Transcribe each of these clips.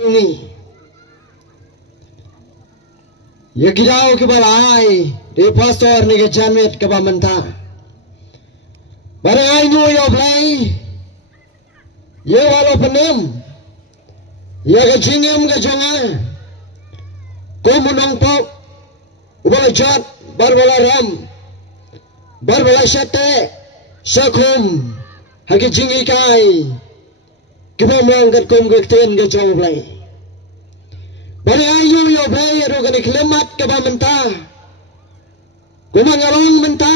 ni ya gidau ke balai de pastor ni ke jamet ke bamenta barang ainu yo blai ye walo penem ya ke jingem ke jonga ko munong pop ubala jat barbala ram barbala shate sakum hake jingi kai kibomong kat kum ke ten ke jong blai bari ayu yo blai ro kan klemat ke bamenta kumangarong menta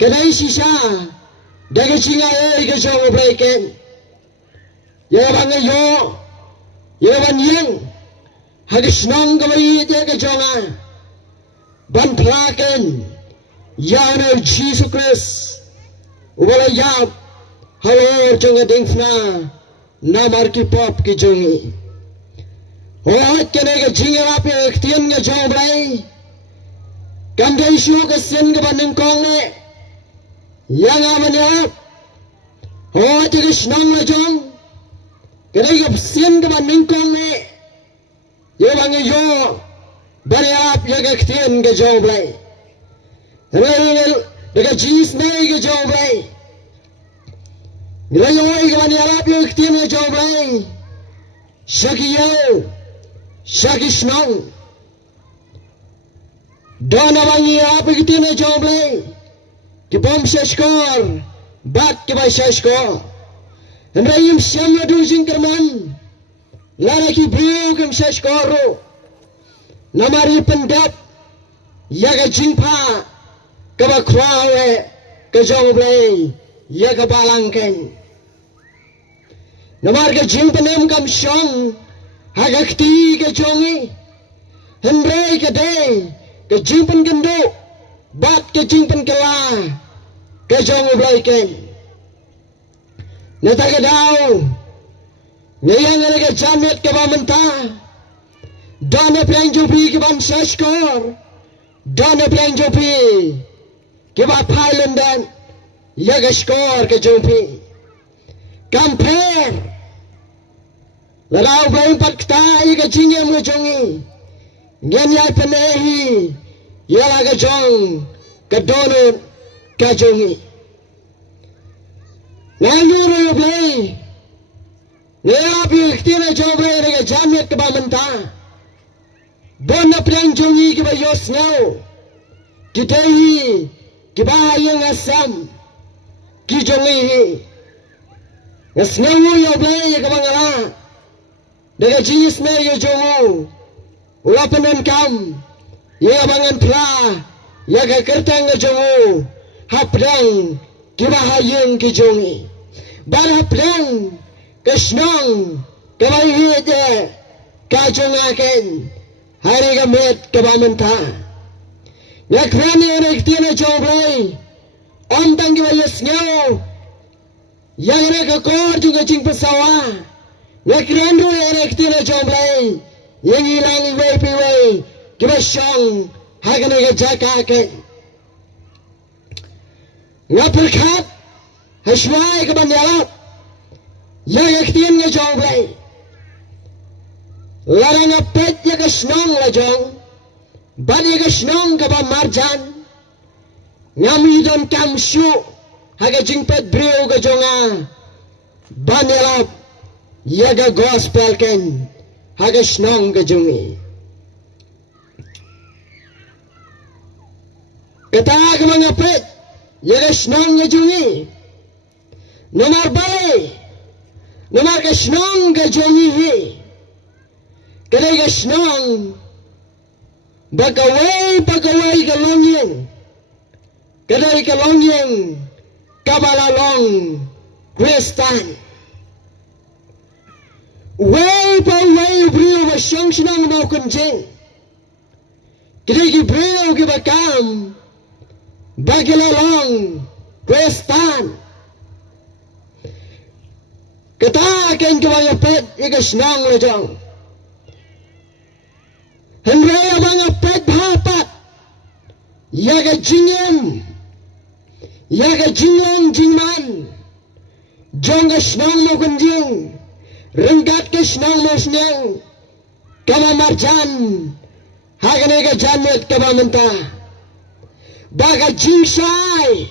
kedai sisa daga singa ke jong blai ken ya bang yo ya ban yang hagis nong ke bai je ke jonga ban plaken ya no Jesus Christ ubala ya halo jonga dingfna namar ki pop ki jongi hoat kene ke jinga pe ektian ke jong blai kam dai shu ke sen ke ban kong ne yang amanya hoat ke snong le jong kedai ke sen ke ban kong ne ye bang yo bari ap ye ke ektian ke jong blai rel de jis ne ke jong blai nilai oi ke ban ap ye ektian ke jong blai shakiyo Shakishnong Dona bangi apa kita ni jomble Kibom shashkor Bak kibai shashkor Hendrayim syamya duzing kerman Lara ki brio kem shashkoro Namari pendap Yaga jingpa Kaba kwawe Ke jomble Yaga balangken Namar ke jingpanem kam syong Hagakti ke jongi Hendrai ke day Ke jimpen gendo Bat ke jimpen kela Ke jongi blaiken Nata ke dau Ngayang ada ke jamet ke bamenta Dana pelang jopi ke ban saskor Dana pelang jopi Ke ba pailen dan Yaga skor ke jopi Kamper Ladau belai empat ketai ke cingem ke jongi. Ngan ya penehi. Yalah ke jong. Ke donut ke jongi. Lalu raya belai. Ngaya api ikhtina jong belai raya jamiat ke bamenta. Bona pelang jongi ke bayos ngau. Kitehi. Ke bahaya ngasam. Ki jongi. Ngasngawu ya belai ke bangala. Daga jis me yo jongo ulapanan kam ye abangan pra ya ga kertang ga jongo hapdang kibahayeng ki jongi bar hapdang kashnong kabai hije ka jonga ken hari ga met ka bamenta ya krani ore tiene jonglai om tang gi bayas ngau ya re ka kor juga jing pesawa Nakrandu erek tina jomblai yang hilang iway piway kibasong hagana ga jakake ngapelkat hashwai ke banyalat yang ektian ga jomblai larang apet ya ga snong la jong bad ya ga snong ka ba marjan ngamidon kamsyu haga jingpet brio ga jonga banyalat Yaga gospel ken haga snong ke jungi kata ke mangapet yaga snong ke jungi nomor balai nomor ke snong ke jungi hi kada ke snong bagawai ke longyeng kada ke longyeng kabalalong Kristan way brio ba syang sinang mau kunjing kini ki brio ki bakam bagi lalong Kristan kata ken ki bang pet ika sinang lejong hendraya bang pet bhapat yaga jingem yaga jingong jingman jong ga sinang mau kunjing rengkat ke senang mosnyang kama marjan hagane ke janet kama mentah baga jingsai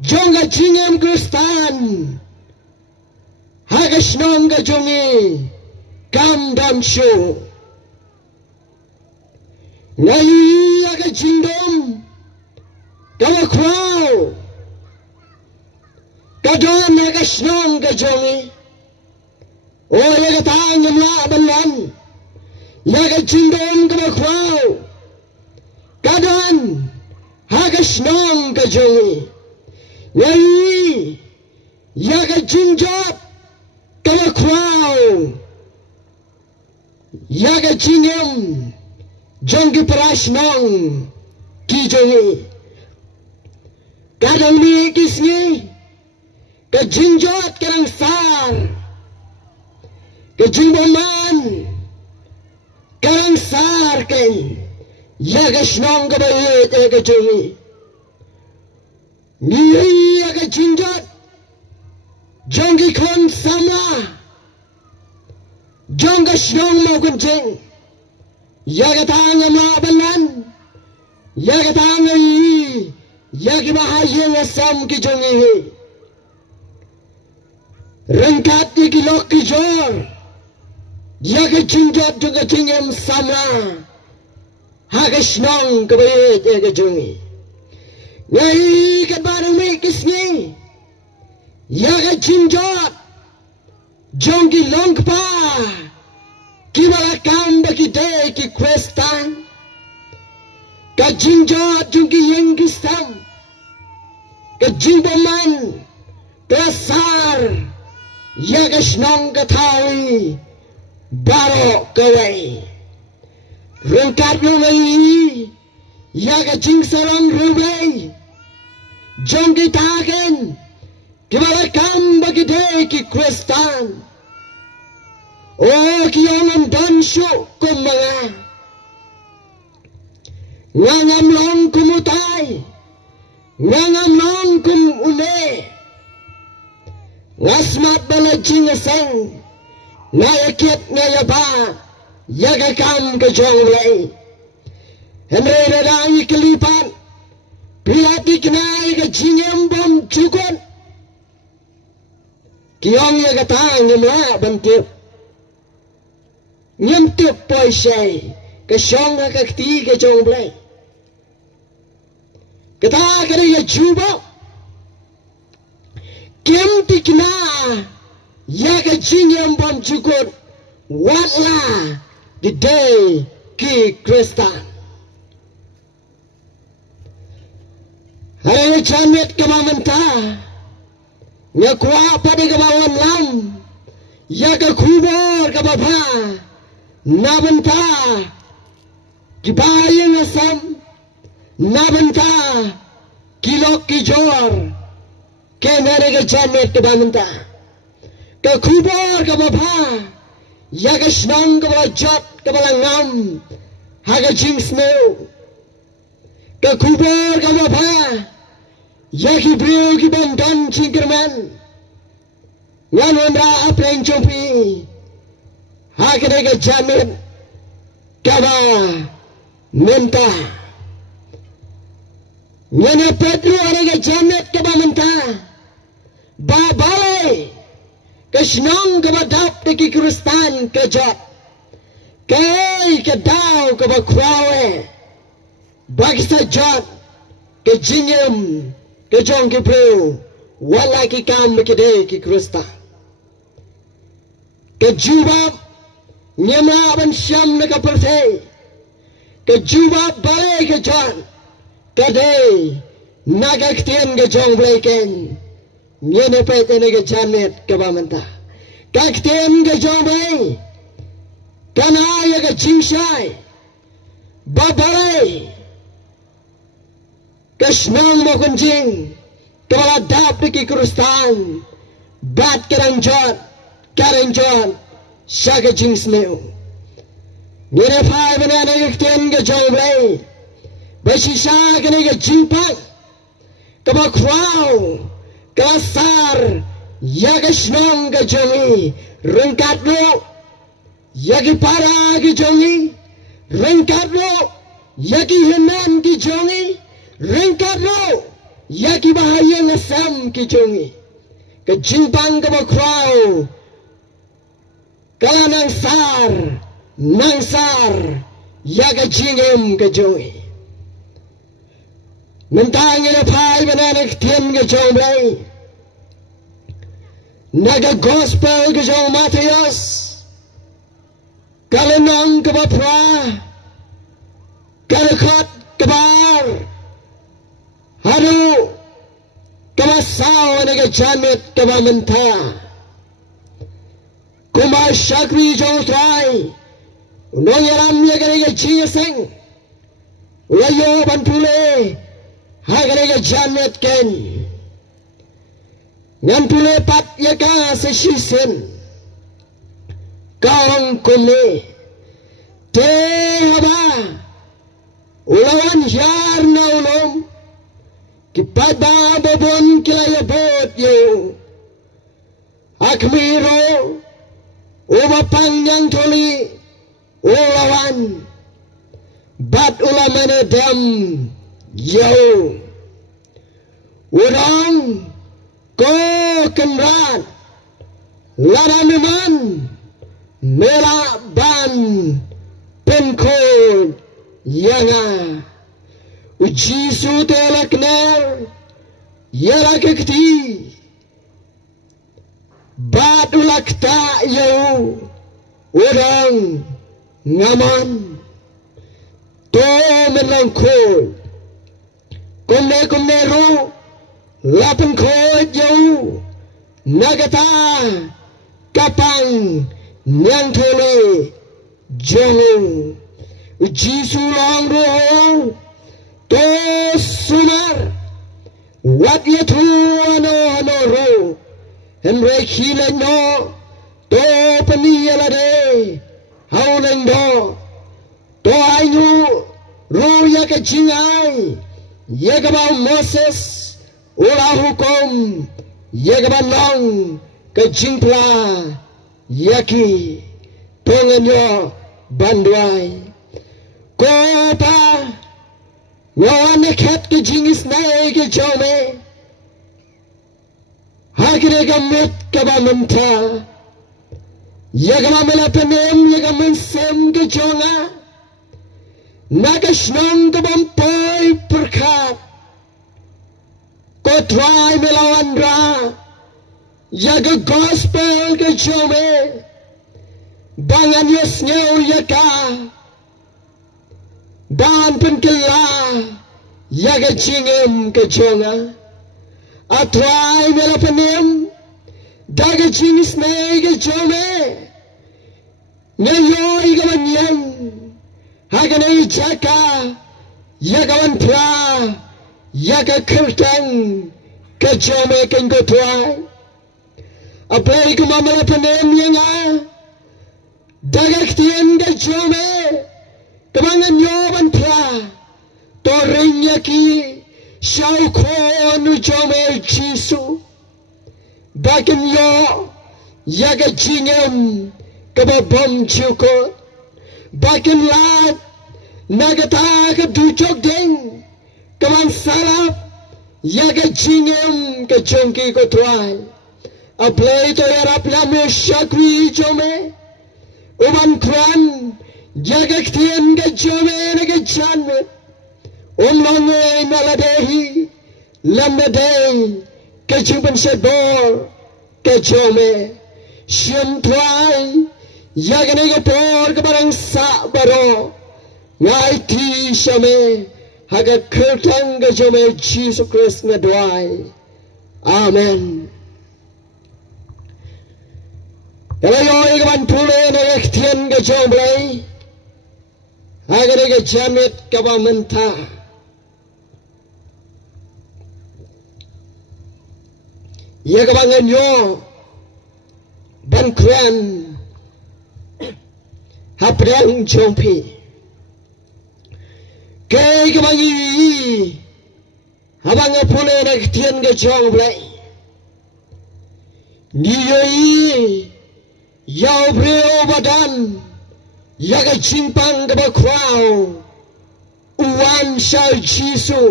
jonga jingem kristan haga senang ke jongi kam dan show ngai aga jingdom kama kwao kadon haga senang ke jongi oh ya kata nyamla banan ya ka jingdom ka makwao kadon haga senang ke jongi ngai ya ka jingjot ka makwao ya ka jingem jongi prasnong ki jongi kadang ni kisni ka jingjot karang sar ka jingboman karang sar ken ya ka senang ka bayet ka jongi ni ya ka jingjot jongi kon samla jonga senang mau kunjing ya ka tanga mabalan ya ka tanga ya ki bahayeng asam ki jongi rengkat ki lok ki jor ya ka jingjot juga jingem samla haga senang ka bayet ka jongi ngai ka barang me kisni ya ka jingjot jongi longpa ki wala kam ba ki de ki kwestan ka jingjot jongi yeng kisam ka jingboman kasar ya ka senang ka thawi baro kawai rengkat lumai ya ka jingsalam rubai jongi taken kibala kam bagi de ki kristan oh kiyangan dansyo kumanga ngangam long kumutai ngangam long kumune ngasmat bala jingasang ngayakit ngayaba yagakam ke jonglay henre radai kelipan pilati kenai ke jingem bom cukon kiong yagatang ngimla bantip nyemtip poisay ke syong hakakti ke jonglay kata kare ya juba kem tikna ya ka jingem bom cukon watla the day ki kristan hari jamet kemamenta ngakwa pada kemawan lam ya ka kubor ka baba nabenta kibayeng asam nabenta kilok kijor kenare ka jamet kemamenta ka kubor ka baba ya ka senang ka bala jot ka bala ngam haga jingsneu ka kubor ka baba ya ki brio ki bandan cingkerman ngan wandra apreng chompi haga ka jamet ka ba menta ngane Pedro are ka jamet ka ba menta ba balai kesenang ke badap ki kristan ke jot kai ke daw ke bakwawe bagi sa jot ke jingem ke jong ke bro wala ki kam ke de ki kristan ke jubab nyama ban syam ne ka perse ke jubab balai ke jot ke de naga ktien ke jong bleken nyene pete ne ke jamet ke bamenta kakten ke jombai kana ya ke jingsai babare ke senang mo kunjing kepala dap ki kristan bat kerang jot saka jingsneu nyene phai bana ne kakten ke jombai basi sa ke ne ke jingpak kaba kwao kasar ya ka senang ke jongi rengkat lo yaki para ki jongi rengkat lo yaki henan ki jongi rengkat lo yaki bahaya ngasam ki jongi kejimpang ke bakrau kala nangsar yaga jingem ke jongi mentang ina pai bananek tien ke jongi naga gospel ke jong Matius kalenong ke bapra kalakot ke bar haru ke masaw naga janmet ke bamenta kumar syakri jong trai unong yaram yaga naga jingeseng ulayo bantule haga naga janmet ken ngan pule pat yaka se shisen kaong kumne te haba ulawan yar na ulom kipada babon kilaya bot yo akmiro uba panjang toli ulawan bat ulamane dam yo urang ko kenran laranuman mera ban penkod yanga uji su telakner yara kekti bat ulakta yo urang ngaman to melangkod kumne ro lapang khoi yo nagata kapang nyang thole jong jisu long ro to sumar wat ye thu no ro henre khile no to pani la de hau nang do to ayu ro ya ka jingai ye ka ba Moses ula hukum yagaban long kejimpla yaki tongenyo bandwai kota ngawane khat ke jingis nai ke chome hagire gamet kabamenta yagama melapenem yagamen sem ke jonga nagashnong kabampoi perkat ko try melawan ra yaga gospel ke chome bangan yesnyo yaka dan penkela yaga jingem ke chonga a try melapanem daga jingis ne ke chome ngayoy gamanyan haganay jaka yagawan pra yaga kirtan kajome kengo tuai apai kumamala panem yanga dagak tien kajome kamangan yoban pra toring yaki shau konu jome jisu bakin yo yaga jingem kababom chuko bakin lat nagata kadujok ding kaman salap yaga jingem ke chongki ko tuai aplay to yarap lame shakwi jome uban kran yaga ktien ke jome nage janme umlange naladehi lamade ke chuban sebor ke jome shim tuai yaga nage por ke barang sa baro ngai ti shame haga kertang ga jome Jesus Christ na doai amen elayo igaban pule na ektien ga jomblai haga ga jamet ka ba menta yaga bangan yo ban kran haprang jompi kay kabangi habang pule na tien ga chong blai niyoi yau brio badan yaga jimpang ke crowd uwan shal jisu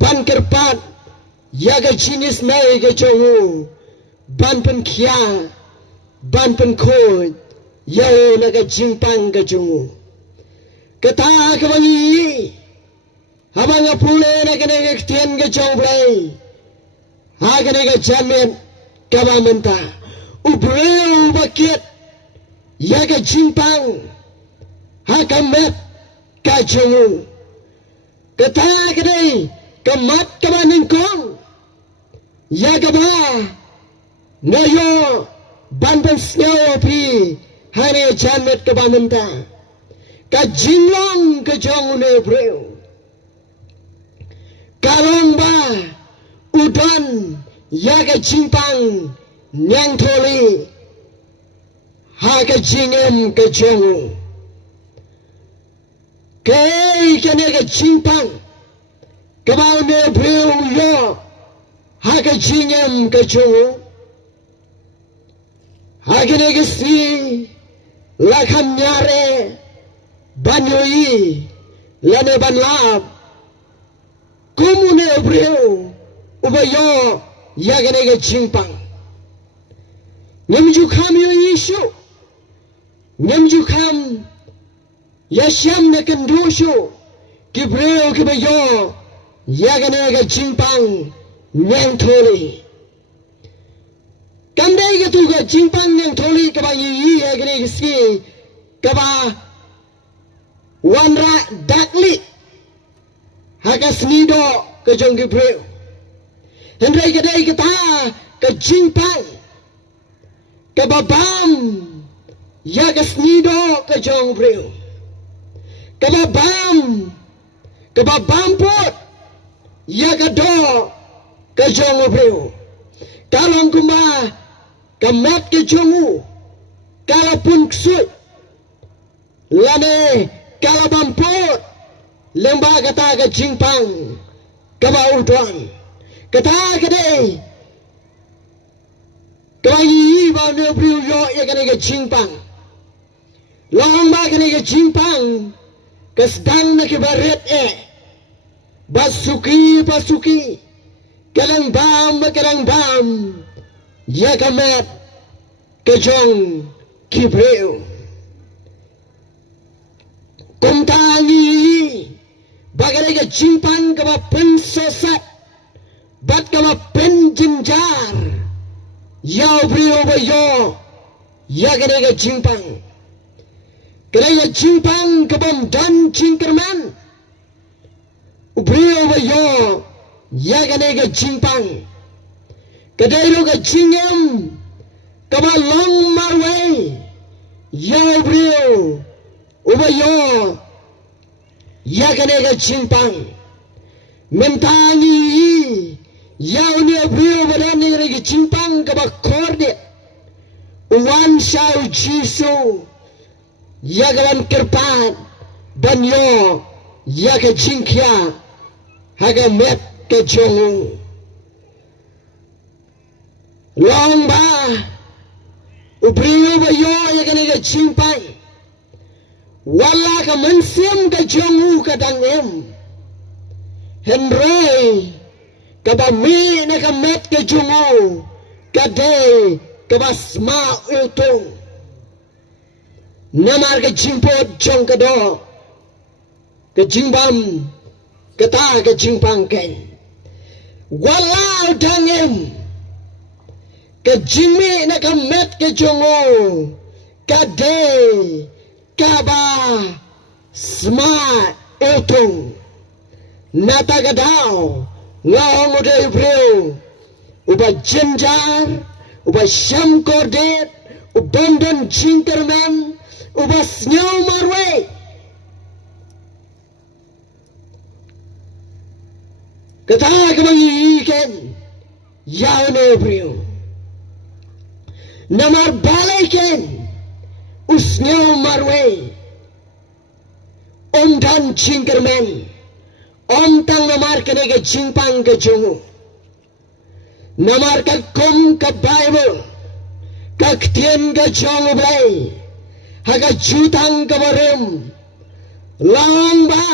ban kerpat yaga jinis nai ke jongu ban pen kia ban pen khoi yau naga jimpang ke jongu kata ke bangi habang apule naga naga tien ke jong play haga naga jamin kaba menta ubreu bakit yaga jimpang hakamet ka jongu kata ke dei kamat kaba ningkong yaga ba nayo ban pen snow pi hane jamet kaba menta ka jinglong ke jongu ne breu kalong ba udon yaga jimpang nyang tholi haga jingem ke jongu kei kene ke jimpang kabau ne breu yo haga jingem ke jongu haga ne ke si lakam nyare banyoi lane banlap kumune breu ubayo yagane ke jimpang nyamju kham yo isu nyamju kham yasham ne kendushu kibreu kibayo yagane ke jimpang nyang tholi kandai ke tu ke jimpang nyang tholi kaba yi yagane ke si kaba wanra dakli haka snido ke jong kibreu hendrai ke dai kita ke jimpang ke babam ya ke snido ke jong breu ke babam pot ya ke do ke jong breu kalong kumba ke mat ke jongu kalapun ksut lane kalabam pot lemba kata ke jimpang ke bautuan kata ke dei Kayi ba ne brio yo ya kene ke jimpang long ba kene ke jimpang kesdang na ke baret basuki kadang bam ya kamet ke jong kibreu kumtangi ba kene ke jimpang ke ba pen sesat bat ke ba pen jinjar yau brio ba yo ya kene ke jimpang ke bom dan jingkerman brio ba yo ya kene ke jimpang kedai lo ke jingem ke ba long marway yau brio ba yo ya kene ke jimpang mentangi yau ni brio badan ni ke jimpang ke ba korde uwan shau jisu ya gawan kerpat banyo ya ke jingkya haga met ke jongu long ba brio ba yo ya ke jimpang wala ka mensim ke jongu kadang henry kaba mi na kamet ke jungo kadai kaba sma utong namar ke jimpot jong kado ke jimbam kata ke jimpang ken walau dangem ke jimi na kamet ke jungo kadai kaba sma utong nata kadao ngong udah brio uba jenjar uba syam kordet ubandon jinkerman uba snow marwe kata kebangi ikan yau ne brio namar balai ken usnyo marwe om dan jinkerman om tang namar kene ke jimpang ke jongu namar ka kom ka bible Kaktian ka jong blay haga jutang ka barim lang ba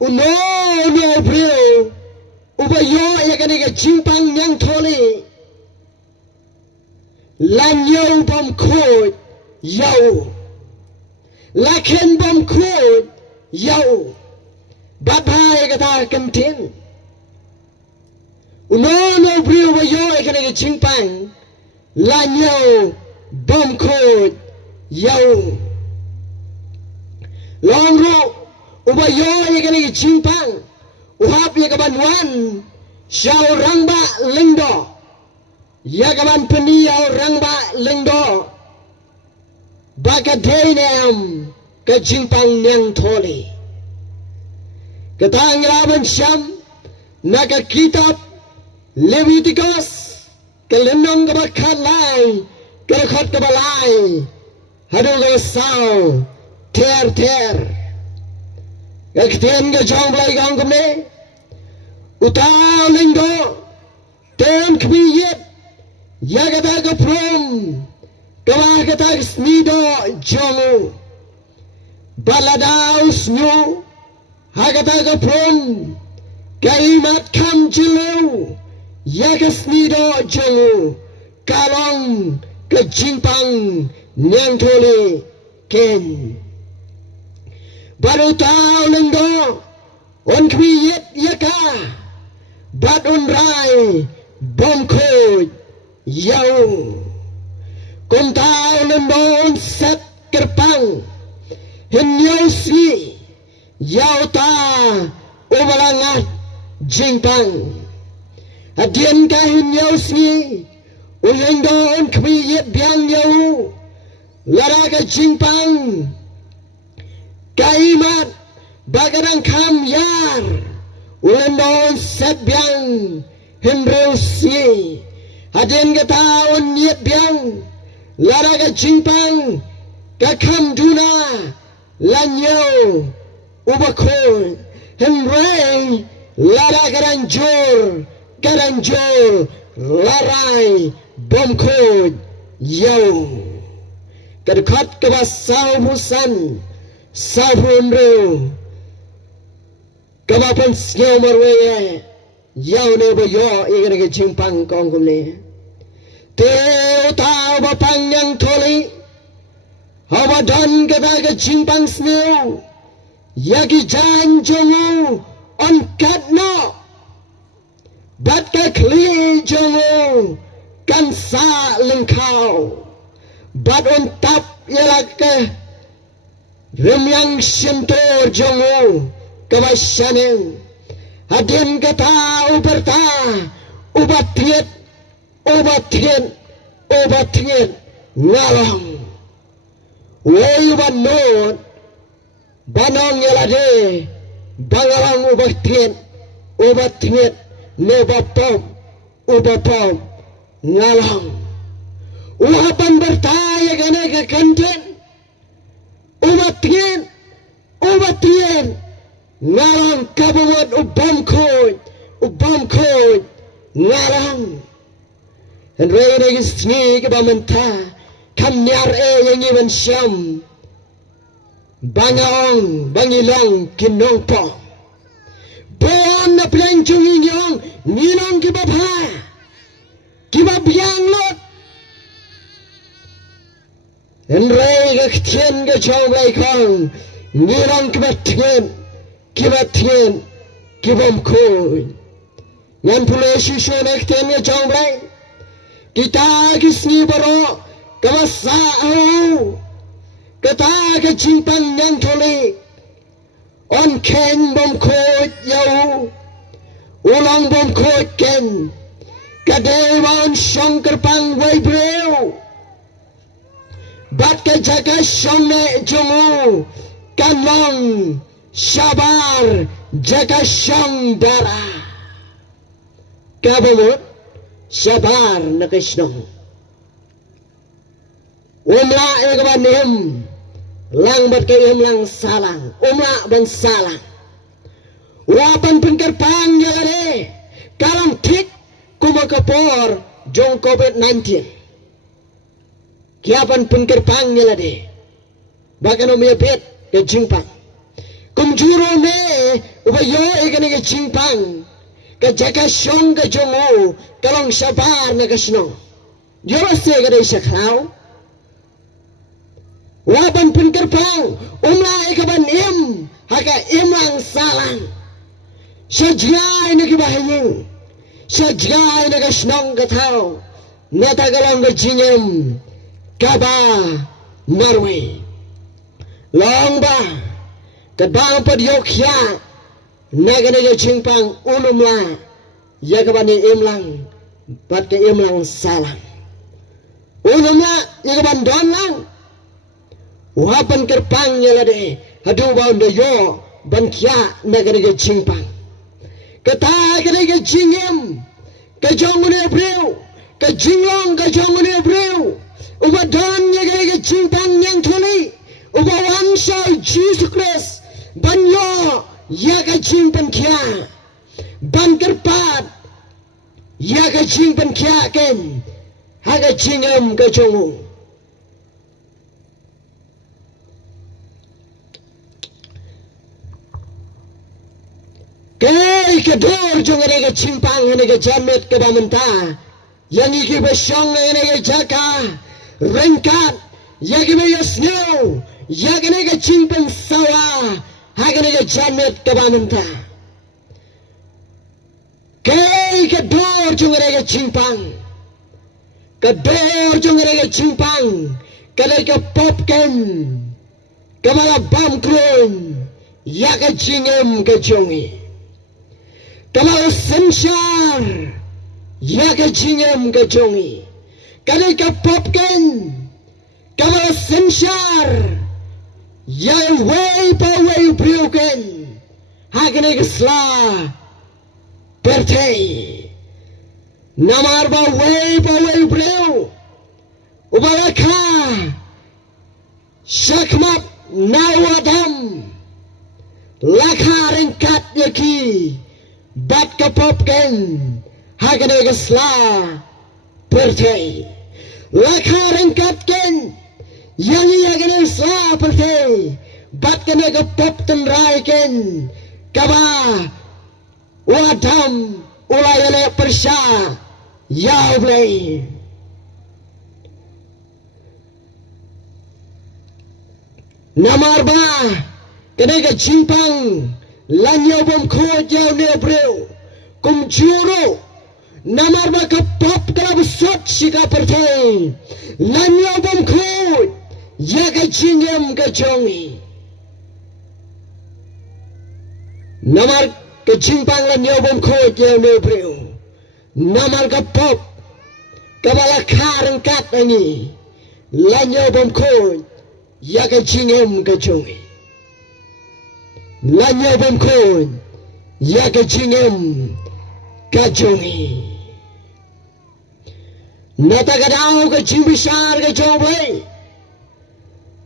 uno brio ubayo ya kani ka jimpang nyang tholi lanyo bom khod yau lakhen bom khod yau babhay ka ta kantin uno brio ubayo ya kani ka jimpang lanyo bom khod yau long ro ubayo ya kani jimpang uhap ya kabanwan syau rangba lengdo ya kaban peni yau rangba lengdo baka deinem ke jimpang nyang tholi katang raban syam naka kitab Leviticus kelenong ka bakhalai kerakhat ka balai hadu ka sao ter Kaktian ka jong blay kang kumne utaw linggo ten kmiyet yagata ka prom kawakata ka snido jongo baladaw snyo hagata ka prom kaimat kam jilew yagas snido jongo kalong ka jimpang nyang tholi ken baru tahu lenggo on kwiyet yaka bat on rai bom khod yau kon tahu lenggo on set kerpang hen yau si yau ta umalangat jingpang adien ka hen yau si lenggo on kwiyet biang yau laraga jingpang Kaimat bagadang kam yar ulendon set biang hembreu si hadin gata on nyet biang laraga jingpang ka kam duna lanyo ubakon hembrei laraga garanjor larai bomkod yo kadkhat kabasau busan Sabun ro kabapan snow marwe yau ne bo yo igane ke jimpang kong kumne te uta ba pangyang tholi hawa don kata ke jimpang snow yagi jan jongu on katno bat ka kli jongu kan sa lengkau bat on tap yalak ke Remyang Shintor Jongo Kabashanen Adin Gata Uberta Ubatiet Ngalong Wayuban Nod Banong Yalade Bangalang Ubatiet Nebapom Ubapom Ngalong Uhapan bertaya ganega kantin Ubatien Ngarang kabawat ubam khod Ngarang And rain is sneak bamanta Kam nyar yang iban syam Bangaong bangilong kinong po Bon na plang chungin yung Ninong kibabha Kibabyang lot And ray kaktian ka chong lay kong Nirang kibatien Kibom koy Ngan pula shishon aktian ka chong lay Kita kisni baro Kamasao Kata ka jimpang nyang tholi On ken bom koy yaw Ulang bom koy ken Kadewa on syong kerpang way brew Bat ka jaga syongne jongu Kanong Syabar jaga syong dara Kabamut Syabar na kisnong Umla ikabanim Lang bat kayam lang salang Umla ban salang Wapan pengkerpang yagare Kalang tik kumakapor jong COVID-19 kiapan pengkerpang nyala de bahkan omia pet ke jingpang kumjuro me ubayo egane ke jingpang ke jaka shong ke jongo kalong sabar na kasno jolo se gade saklau waban pengkerpang umla ekaban haka lang salang sajai na kibahaying sajai na kasnong katao natagalong ke jingem kaba Norway long ba kadang padyokya nagane chingpang ulumla yakabani imlang bat ke imlang salang ulumla yakaban donlang wapan kerpang nyalade hadu baun yo ban kya nagane chingpang kata gane jingem ke jongune breu ke jinglong ke jongune breu uba don nagane chingpang yang thuli uba wangsa Jesus Christ banyo yaga jingpan kya ban kerpat yaga jingpan kya ken haga jingam ke jongu kay kedor jongare ke jingpang hane ke jamet ke bamenta yang iki besyong hane ke jaka rengkat yagi be snow yagane ke jingpan sawa hagane ke jamet ke bamenta kay kedor jongare ke jingpang kedor jongare ke jingpang kadai ke popken kamala bam kron yaga jingem ke jongi kamala sensyar yaga jingem ke jongi kadai ke popken kamala sensyar yang way broken hagane ke sla bertei namar ba way breu ubalaka shakmat nawadam lakha rengkat yaki bat kapopken hagane ke sla bertei lakha rengkat ken yang hagane sla bertei bat kene ke pop tenrai ken kaba wadam ulayale persya yaublei namar ba kene ke jingpang lanyo bom khoj yau ne breu kum juro namar ba ke pop kala sot sika perthei lanyo bom khoj yaga jingem ke jongi namar ke jingpang lanyo bom khoj yau ne breu namar ke pop kabala khareng kat ani lanyo bom khoj yaga jingem ke jongi lanyo bom khoj yaga jingem ke jongi nata gadau ke jing besar ke jonglei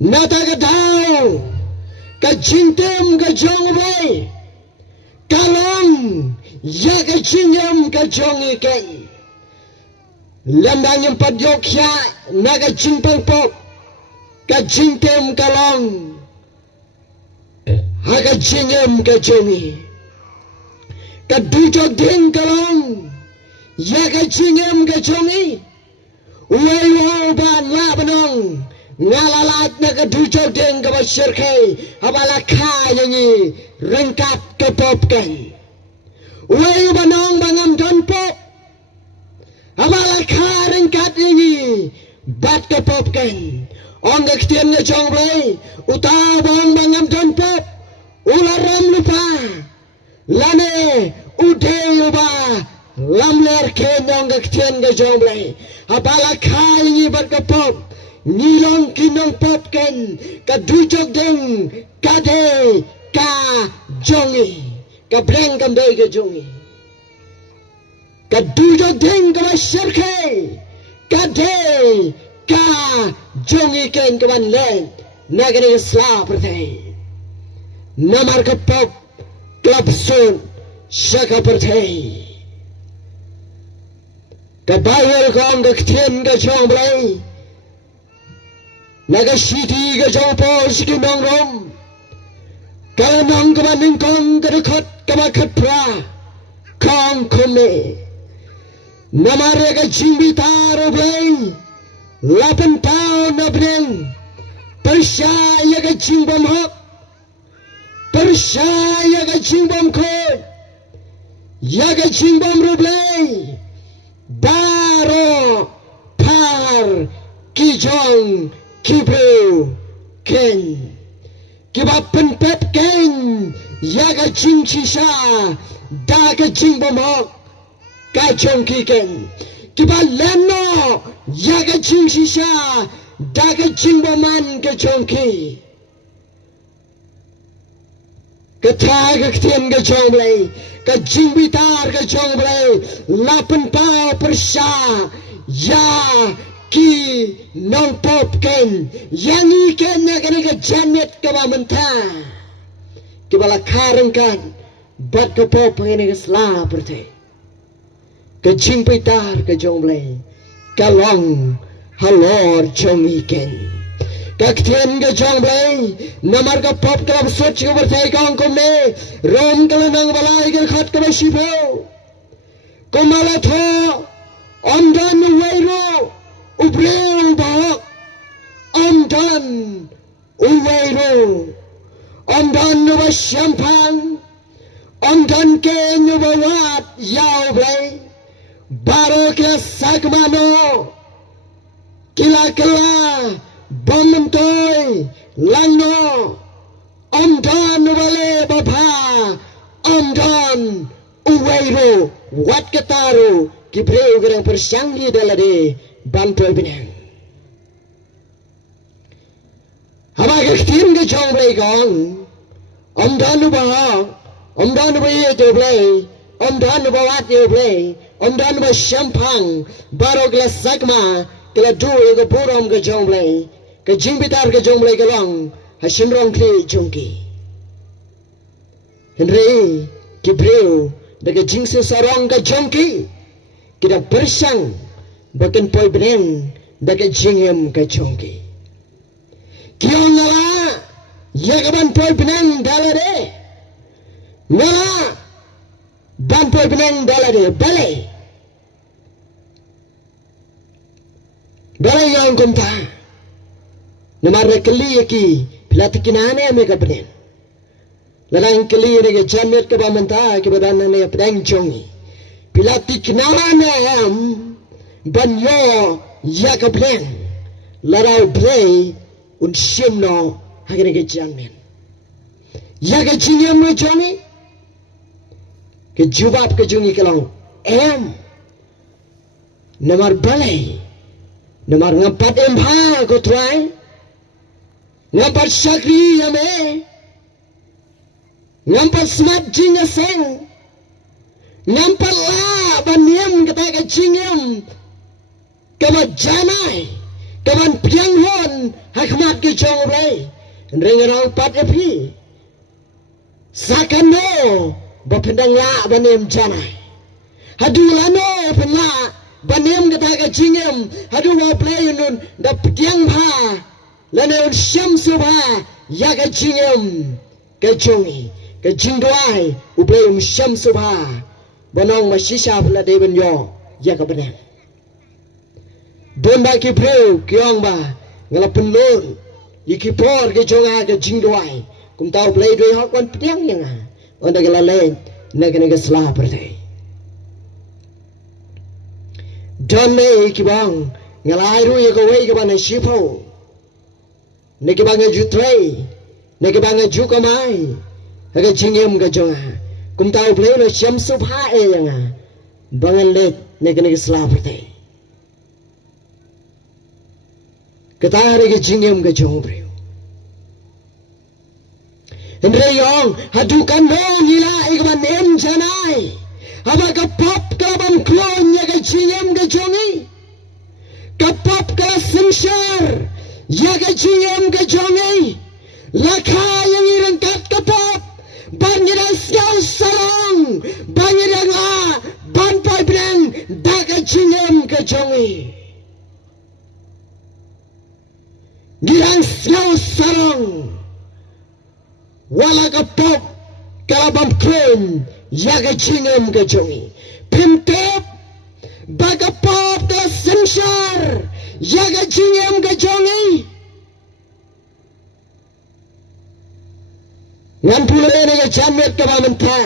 nata gadau ke jingtem ke jonglei kalong yaga jingem ke jongi ken lamdang yang padyokya naga jingpang pop ke jingtem kalong haga jingem ke jongi ke dujok ding kalong yaga jingem ke jongi uwai ban labanong ngalalat na ke dujok ding ke basyirkai habala kayangi rengkat ke popken uwai banong bangam don pop habala ka rengkat ini bat ke popken ong ke ketiannya jonglei utabong bangam don pop ularam lupa lane ude uba lamler kenyong ke ketian ke jonglei habala ka ini bat ke pop nilong kinong popken ka dujok ding kade ka jongi ka breng kamday ka jongi ka dujok ding ka masyarkay kade ka jongi ken ka banlen nagani sla pertay namar ka pop club sun shaka pertay ka bayal ka ang ka ktien ka jonglay naga siti ga jaupo siki nong rom kalau nong kaba ningkong ga dekat kaba katra kong kome namare ga jingbitar oblay 8 tahun nabreng percaya ga jingbom hok percaya ga jingbom kod ya ga jingbom roblay baro par kijong kibru ken kiba penpet ken ya ga jing chisha da ga jingbom hok ka jong ki ken kiba leno ya ga jing chisha da ga jingbom man ka jong ki Ketha ketien ke jomblay, ke jingbitar ke jomblay, 8 pau persa, ya ki nong pop ken, yang iken na kene ke janet ke bamenta, ke bala kareng kan, bat ke pop kene ke sla berte, ke jingbitar ke jomblay, kalong halor jong iken. Kaktian ke jomblay namar ka pop ka soch ke berthai kang komne rom kala nang balai ke khat ke sipo komala tho ondan uwairo ubreu bahak ondan uwairo ondan nuba syampang ondan ke nuba wat yau blay baro ke sakmano kila kila Bamantoy langno omdan wale bapa omdan uwairo wat kataru kibreu gerang persanggi dalade bantoy binang haba gektim ke jomblay gong omdan ubaha omdan ubaye joblay omdan ubawat joblay omdan ubah syampang baro gelas sakma kila dua ke puram ke jomblay ke jingbitar ke jomblay ke long hasimrong kli jongki Henry kibreu daga jingse sarong ke jongki kita bersang bakan poi beneng daga jingem ke jongki kiong ngala ya kaban poi beneng dalade ngala ban poi beneng dalade balai balai yang kumta namar kali ki platikinane me kapnen lalang kali re ke jamet ke bamanta ke badan ne pedang jongi platikinane am banyo ya kapnen larau play un simno hagene ke jamet ya ke jingem me jongi ke jubab ke jongi kelang em namar balai namar ngampat empha ko tuai ngampat sakri ame ngampat smart jinga seng ngampat la baniam kata ke jingem kama janai kaman piang hon hakmat ke jong blai rengarang pat epi sakano bapendang la baniam janai hadulano penla banem kata ke jingem hadu wa play nun da piang ha lana un syam subha ya ke jingem ke jongi ke jingdwai u play un syam subha bonong masisha pula de benyo ya ke benar bonda ki preu kyong ba ngala penlon ikipor ke jonga ke jingdwai kum tau play doi hok kon piang yang onda ke lale nege slah perte Don me kibang ngalai ru ye ko wei ke bana shipo ne ke bang ju trei ne ke bang ju kamai ha jingem ke jonga kum tau play lo syam subha e yang bangan le ne ke slah perte kata hari ke jingem ke jong breu Andre yong hadukan no ngila ikban em janai haba ka pop ka ban klon ya ka jingem ka jongi ka pop ka sensor ya ka jingem ka jongi lakha yang irangkat ka pop ban ngira siau sarong ban ngira nga ban pai brang da ka jingem ka jongi gira pirang siau sarong wala ka pop kalabam kron yaga jingem ka jongi pimtep baga pop ka samshar yaga jingem ka jongi ngan pulo ene ka jamet ka bamanta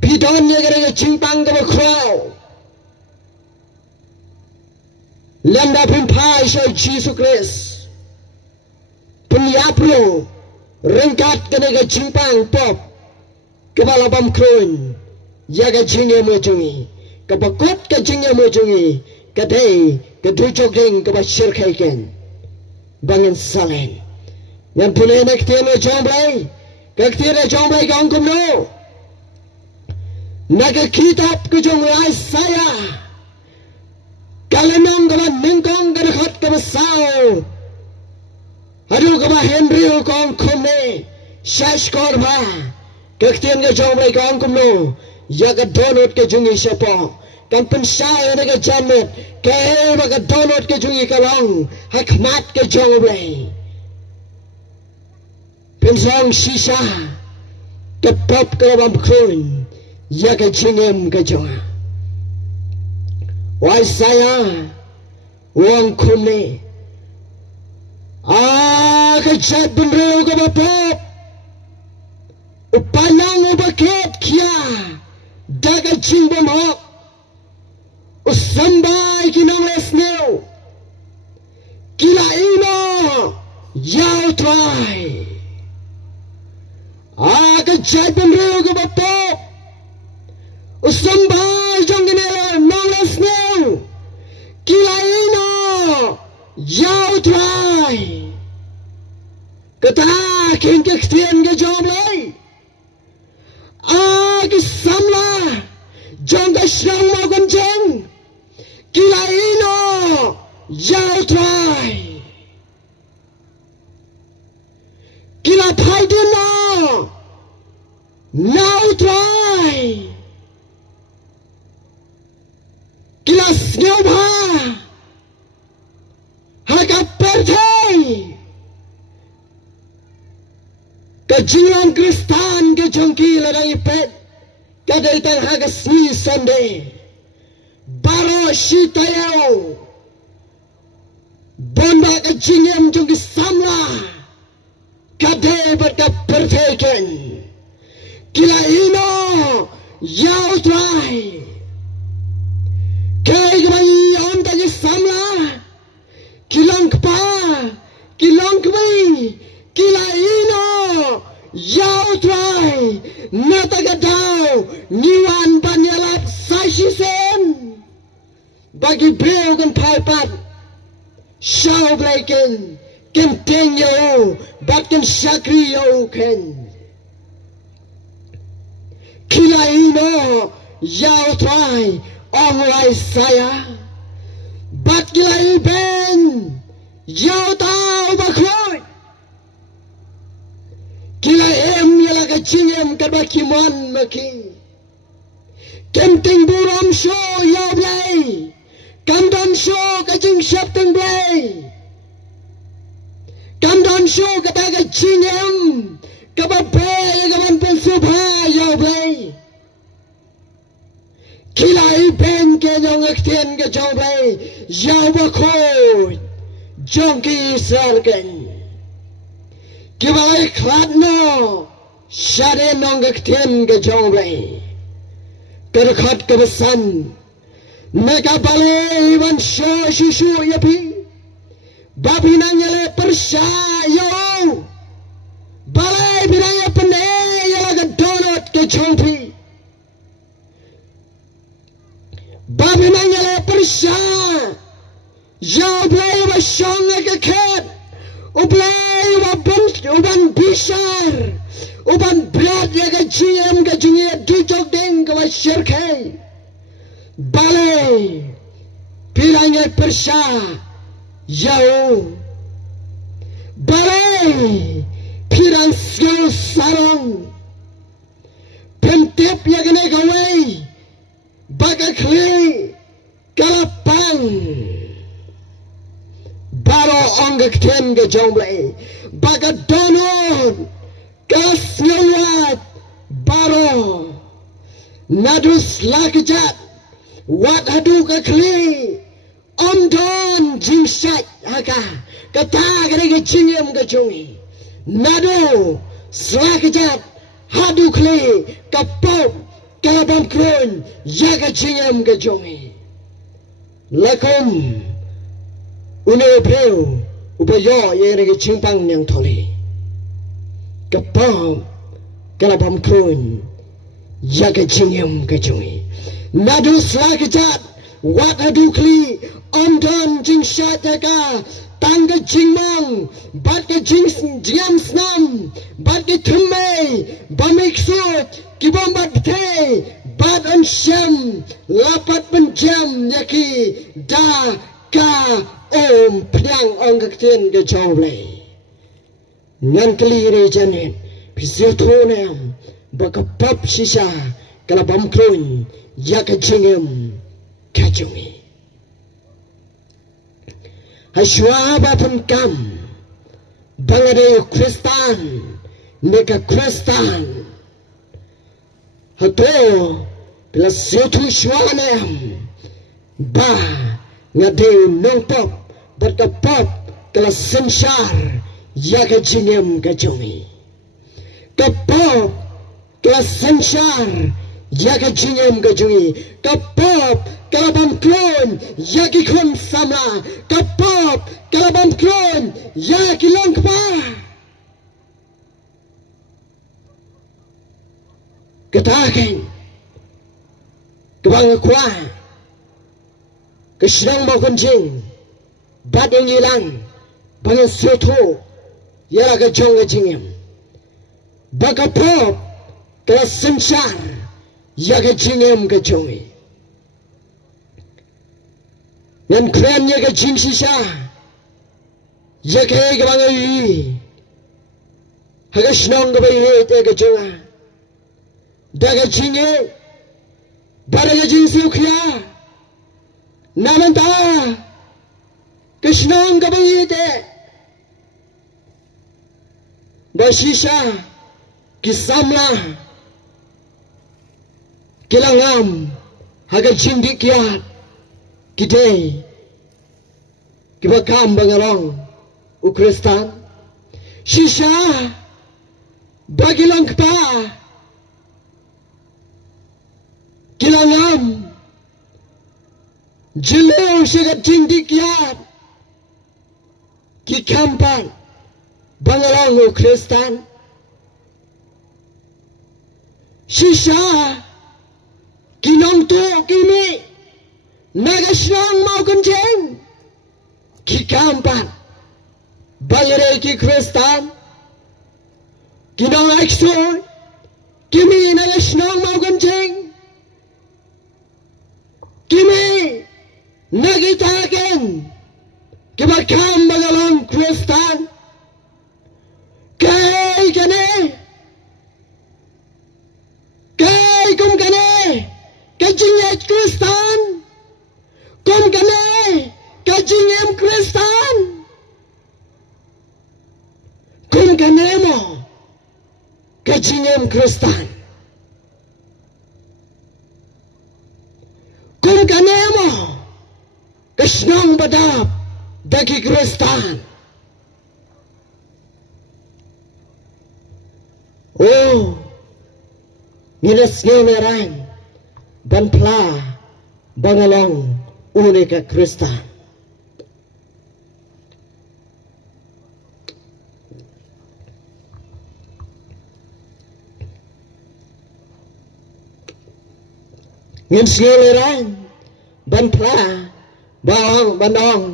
pidon yaga ka jingpang ka bakraw landa pimpai so Jesus Christ penyapro rengkat kena ka jingpang pop kepala bam kron yaga jinge mojungi kapakot ka jinge mojungi kadai kadujok ding kabashir kaiken bangin salen yan pula nak tiano jomblay kaktiana jomblay kaong kumno nagakitap ko jong rai saya kalanong kaba ningkong kadakot kaba sao adu kaba Henry kong kumne shash korba kaktian ka jomblay kaong kumno yaga donut ke jungi siapa kan pensai na ka jamet kaya baga donut ke jungi kalong hakmat ke jomblay pensang sisa ke pop ke bam kun yaga jingem ke jonga wai saya wang kumne ke jat benreu ke bapop upayang ubaket kia daga jingbom hok usambai kinong lesneo kila ino yao try aga jibom reo ke bapo usambai jong ginelo nong lesneo kila ino yao try kata king kektian ke jomlay samla jong ka siyang magon jeng kila ino yao try kila pai dino now try kila snow ha haka pertai kajingan Kristan ke jongki ladang ipet kadai tang haga sni Sunday baro shitayo bomba ka jingem jongki samla kadai berka perteken kila ino yao try kai gbai on ta samla kilong pa kilong kbai kila ino yao try natagadao niwan banyalat saishisen bagi beo kan paipat shao blaken kenteng yo bat kan shakri yo ken kila ino yao try onglai saya bat kila iben yao tau bakhoy kila yala ka jingem kadba kimon maki kemting buram show yaw blay kamdon show ka jing shapting blay kamdon show kata ka jingem kaba bay kaman pensubha yaw blay kila iben ke nyong aktien ka jaw blay yaw bakhoy jong ki sargan kibalai kladno shade nong aktien ka jaw blay Kerekat kebesan Mega balai wan sho shishu yapi Babi nangyale persyayo Balai binaya pende Yalaga donut ke chongpi Babi nangyale persya Yaw blay wa shonga ke ket Ublay wa uban bishar Uban brad yaga GM ka jungi dujok ding ka wa shirkay Balay Pilangay persya Yaw Balay Pirang siyaw sarong Pintip yaganay gaway Bagakli Kalapang Baro ong kten ke jong blai baga donon kas nyawat baro nadus lakjat wat hadu ka kli om don jingsat haka kata gere ke jingem ke jongi nado slakjat hadu kli kapop kalabam kron yaga jingem ke jongi lakum une breu upayo yere ke chimpang nyang tholi kapop kalabam kron yaga jingem ke jongi nadu slakjat wat hadu kli om don jingsat haka tangga jingmang bat ke jingam snam bat ke thumme bamiksut kibom bat the bat on sham lapat penjam yaki da ka om pnyang ong kakten ke jawle ngan kli re janen pisir thonam bakapap sisa kala bam kron yak jingam kajungi Hashwa batun kam bangade Kristan neka Kristan hato pila setu shwanem ba ngade nong pop bat ka pop kala senshar yaga jingem gajongi ka pop kala senshar yaga jingem gajongi ka pop kalabam klon yaki kon samla kapop kalabam klon yaki longpa katakin kabang kwa kesenang mau kencing badeng hilang bangan soto yara ke jong ke jingem bakapop kala sensar yaki jingem ke jongi Yang keren ya ke jing sisa, ya ke bang ayi, haga senang ke bayi te ke jonga, dah ke jinge, pada ke jing siukya, naman ta, ke senang ke bayi te, basisa, kisamla, kilangam, haga jing dikiat. Kita kibakam bangalong Ukristan sisa bagilong pa kilangam jileo sigat jindikyat kikampan bangalong Ukristan sisa kinong tu kimi Nagasnang mau kencing kikampan bangere ki Kristan kinong ekson kimi nagasnang mau kencing kimi nagitaken kibakam bagalong Kristan kay kane kum kane kajinget Kristan Kum kane kajingem Kristan kum kane mo kajingem Kristan kum kane mo kasnang badap dagi Kristan oh nilas ngemeran banpla bangalong unika Kristan ngin sngeleran banpla bang bandong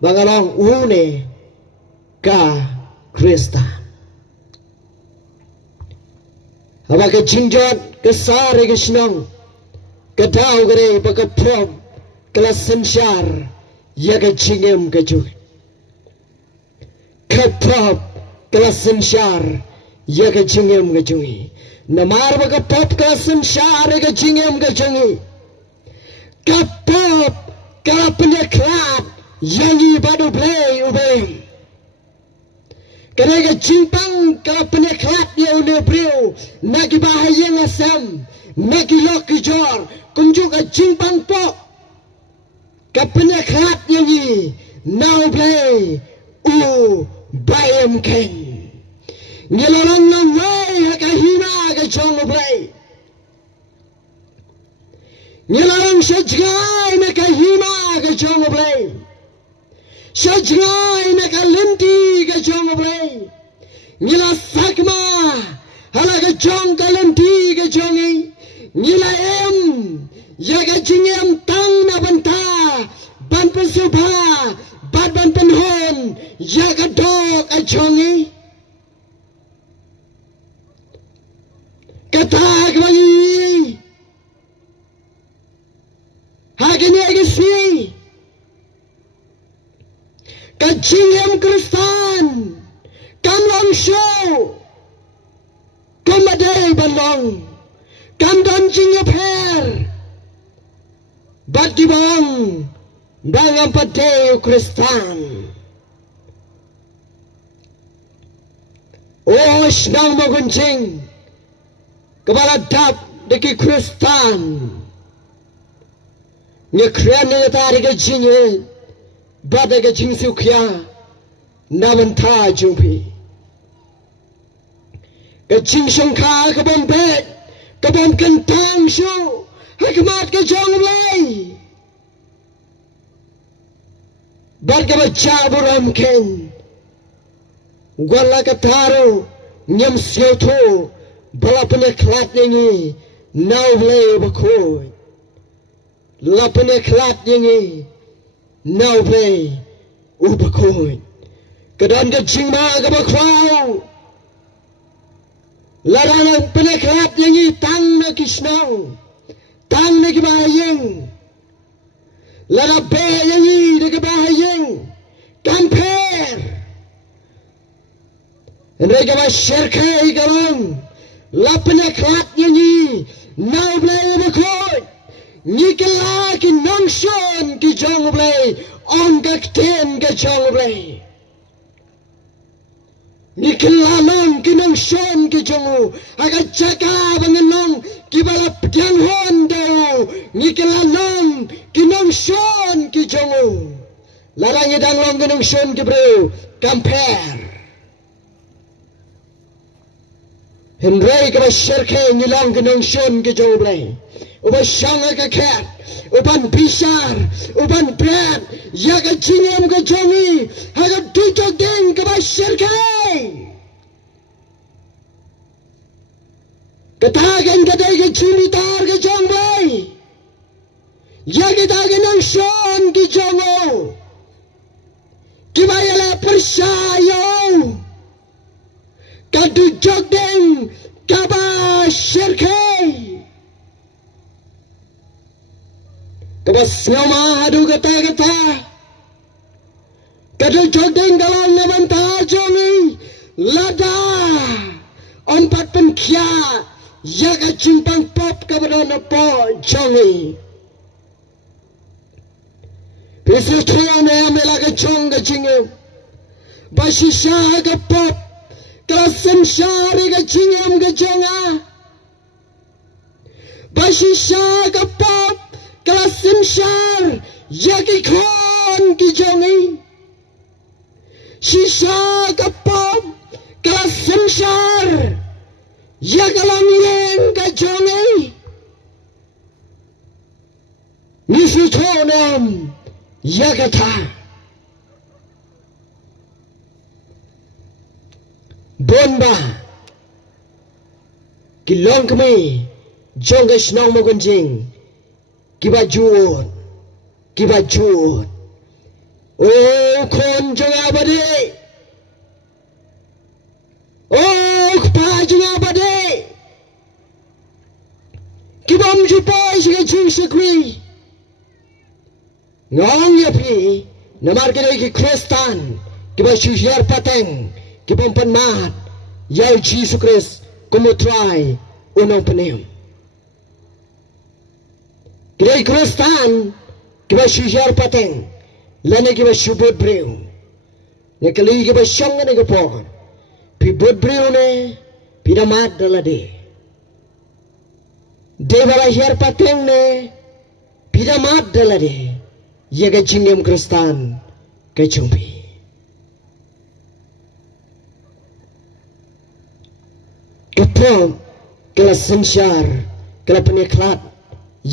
bangalong unika Kristan abaka jinjot kesare kesnong kadau gare baka prom kelas sensyar yaga jingem kaju kapop kelas sensyar yaga jingem kaju namar baka pop kelas sensyar yaga jingem kaju kapop kala penyeklap Yangi badu play ubem. Kerana jimpang kalau peneklat dia une brio nagi bahaya ngasam nagi loki jor kunjuk ke jimpang pok ke peneklat yangi now play bayam ken ngilalang nang way hakahina ke jong play ngilalang sajgai na kahima ke jong play sajgai na kalinti ke jong play ngila sakma hala ke jong kalinti ke jongi ngila em ya ke jingem tang na banta ban pesubha ban penhon ya ke dok ke jongi kata bagi hakini agisi kajingem Kristan kamlong show kamadai balong kamdon jingep her bat dibong bangam padeu Kristan oh snang magunjing kepala dap deki Kristan ngekren ne tari ke jinge bada ke jingsu kya naman tha jumpi ke jingsong kha ke bom bet ke bom kentang shu hikmat ke jong lay bar ke bacha buram ken wala ke taro nyam siau tho bala peneklat ni now lay bakoi la peneklat ni now play ubakoi kedan ke jingma ke bakwau larana peneklat yang tang na kisnau tang na kibayeng lara be yang de kibayeng kamper mereka masyarakat galang la peneklat yang now play ubakoi nikela ki nongshon ki jong play on kakten ke jong play nikela long ki nongshon ki jong aga jaka bangenong ki balap tiang hon dau nikela long ki nongshon ki jong larang edang long ki nongshon ki bro compare Henry ke masyarakat nilang ki nongshon ki jong play uban shanga ke cat uban pisar uban bread ya ke jingem ke jongi haga tutok ding ke masyarakat ketagan kedai ke cimitar ke jong bay ya ketagan ang son ke jongo kibayala persayo kadutok ding ke masyarakat Kabas ngama adu kata kadu jodeng galang naman tajongi lada empat penkia yaga cimpang pop kepada napo jongi bisu tuan amela ke jong ke jingem basi syah ke pop kelasen syari ke jingem ke jonga basi syah ke pop kelasin syar yaki kon ki jongi sisa kapom kelasin syar yakalang yen ka jongi nisi tonam yakata bomba kilong kami jong ka snong mo kunjing kibajut oh kon jong abade oh pa jong abade kibam jupai siga jung sekwi ngong ya pi namar kene ki Kristan kiba shushar pateng kibam panmat ya Jesus Christ como try unong penem Kira Kristan kiba shushar pateng lana kiba shubut breu ne kali kiba shong ne kapor pi but breu ne pidamat dalade Devala hier pateng ne pidamat dalade yaga jingem kristan kechumpi kapom kala sansyar kala peniklat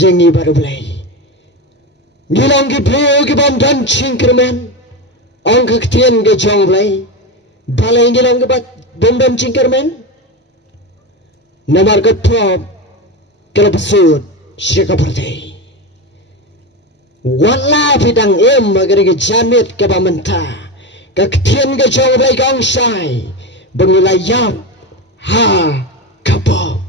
yangi baru belai ngilang ki beliau ki bam dan cingkermen ong kektian ke jong belai balai ngilang ki bam dan cingkermen namar kapom kala pesut syakaparte wala pidang magari ke jamit ke bamenta kektian ke jong belai kong sai bengilayam ha kapom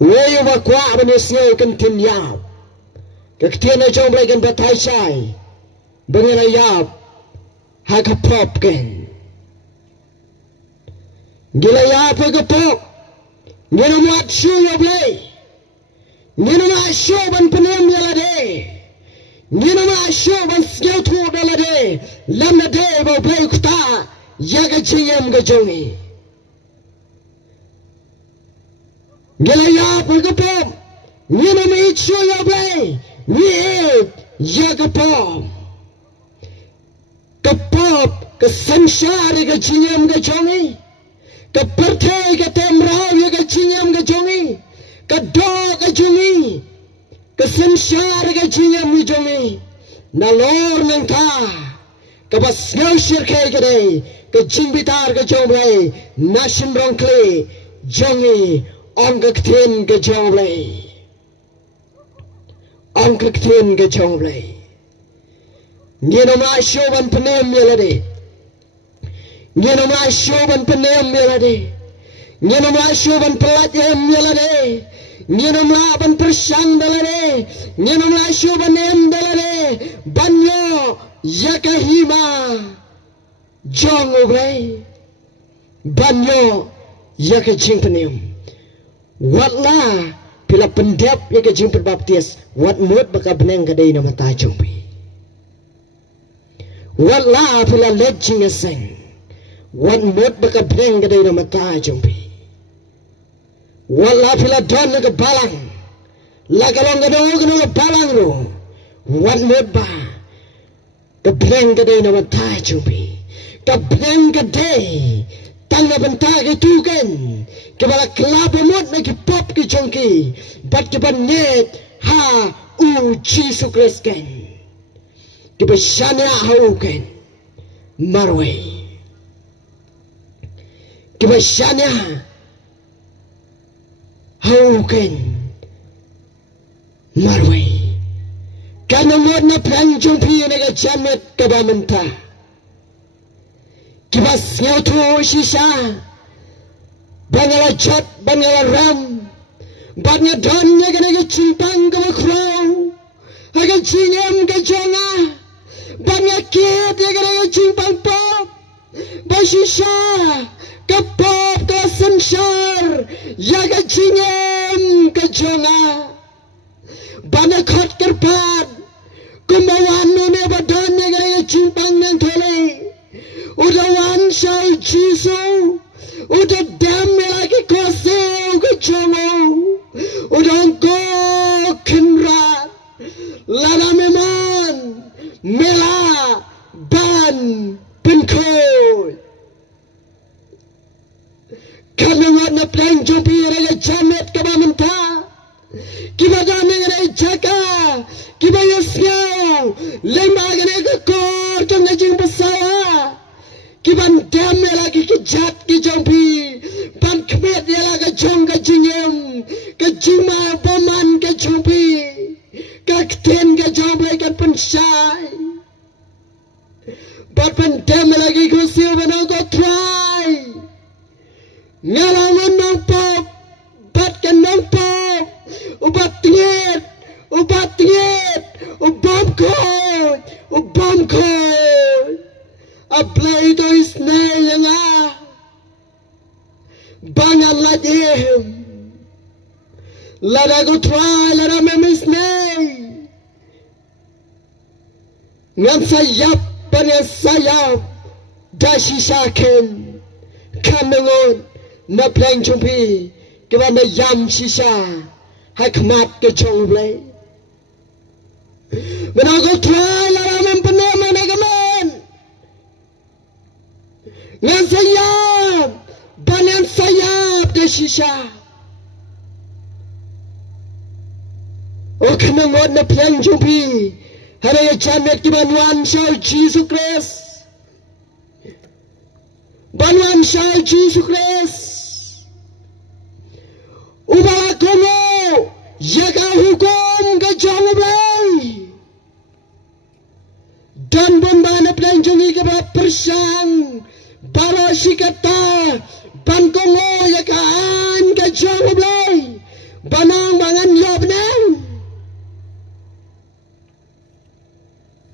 Wayu makwa benisnya kentin yap, kektiana jom lagi kan batai sai, bengira yap, hakapop kan. Gila yap hakapop, gila muat show yap lay, gila muat show ban penem yalade, gila muat show ban skill tu dalade, lam nade bau play kuta, yaga jiyam gajongi. Gelaya pagapom, ni nama itsu ya blay, ni ya kapom, kapop kesansar ke jinyam ke jongi, kepertai ke temrau ya ke jinyam ke jongi, kedo ke jongi, kesansar ke jinyam ke jongi, nalor nangta, kepas ngusir ke kedai, ke jingbitar ke jonglay, nasim rongkle jongi. Ông cực thiên cái chồng này ông cực thiên cái chồng này nghe nó mai show ban penem ya lade nghe nó mai show ban penem ya lade nghe nó mai show ban pelat ya lade nghe nó mai ban persang dalade nghe nó mai show ban em dalade banyo yakahima jong oblay banyo yakajing penem Watlah pila pendap ya ke jemput baptis wat mut baka beneng kadai nama ta jumpi Watlah pila lejing aseng wat mut baka beneng kadai nama ta jumpi Watlah pila don ke balang la kalong gado ke balang ro wat mut ba ke beneng kadai nama ta jumpi ke beneng kadai tang na bentag itu kan kebala kelab mot na kipop ki chongki bat keban net ha u Jesus Christ kan kebashanya hau kan marway kebashanya hau kan marway kana mot na plang chongpi na ka jamet kabamenta kibas nyautu shisha bangala chat bangala ram banya donnya kena cimpang ke makro aga cingem ke jonga banya kit ya kena cimpang pop bashisha ke pop ke sensar ya ke cingem ke jonga banya khot kerpat kumawan nune badonnya kena cimpang nang thole udah wan say jisu udah dam lagi koseu ke jongo udah engko kenrat lana memang mela ban penkoy karena warna plan jumpi raya jamet ke bamenta kiba dane raya jaka kiba yasnya lema gane ke kor jong ngajing besawa kiban dam lagi kejat ki jompi ban kmet ya lagi jong ke jingem ke jima boman ke jompi ke kten ke jompi ke pensai bat ban dam lagi kusil benang ko try ngalangan nang pop bat ke nang pop ubat tiet ubam ko apply to his name bangan lajem lada go try lada memis name ngan sayap banyan sayap dashisaken kamengon na pleng chumpi kiba na yam sisa hakmat ke chongle menago try la ramen penema na gaman ngan sayap banyan sayap dasisa o kamengon na pleng chumpi Hari jamet ki banuan Shau Jesus Christ. Banuan Shau Jesus Christ. Ubala kono yaga hukum ke jawabay. Dan bundana pelanjongi ke bawah persang. Bala sikata ban kongo yagaan ke jawabay. Banang bangan yobnang.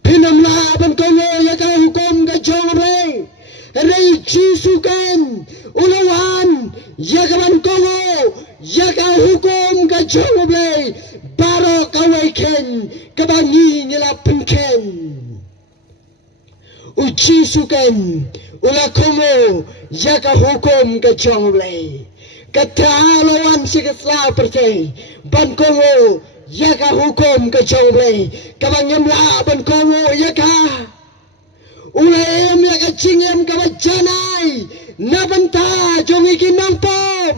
Pinamla ban kongo yaga hukum ke jawabay. Ray jisukan ulawan yaga ban kongo yaga hukum ke jawabay. Baro kawaiken kabangi nilapinken. Ujisukan ula komo yaga hukum ke jawabay. Katalawan sikasla percay ban kongo yaga hukum ke jawabay. Kabanyamla ban kongo yaga ulayem yaga cingem kabajanay nabanta jongi kinampom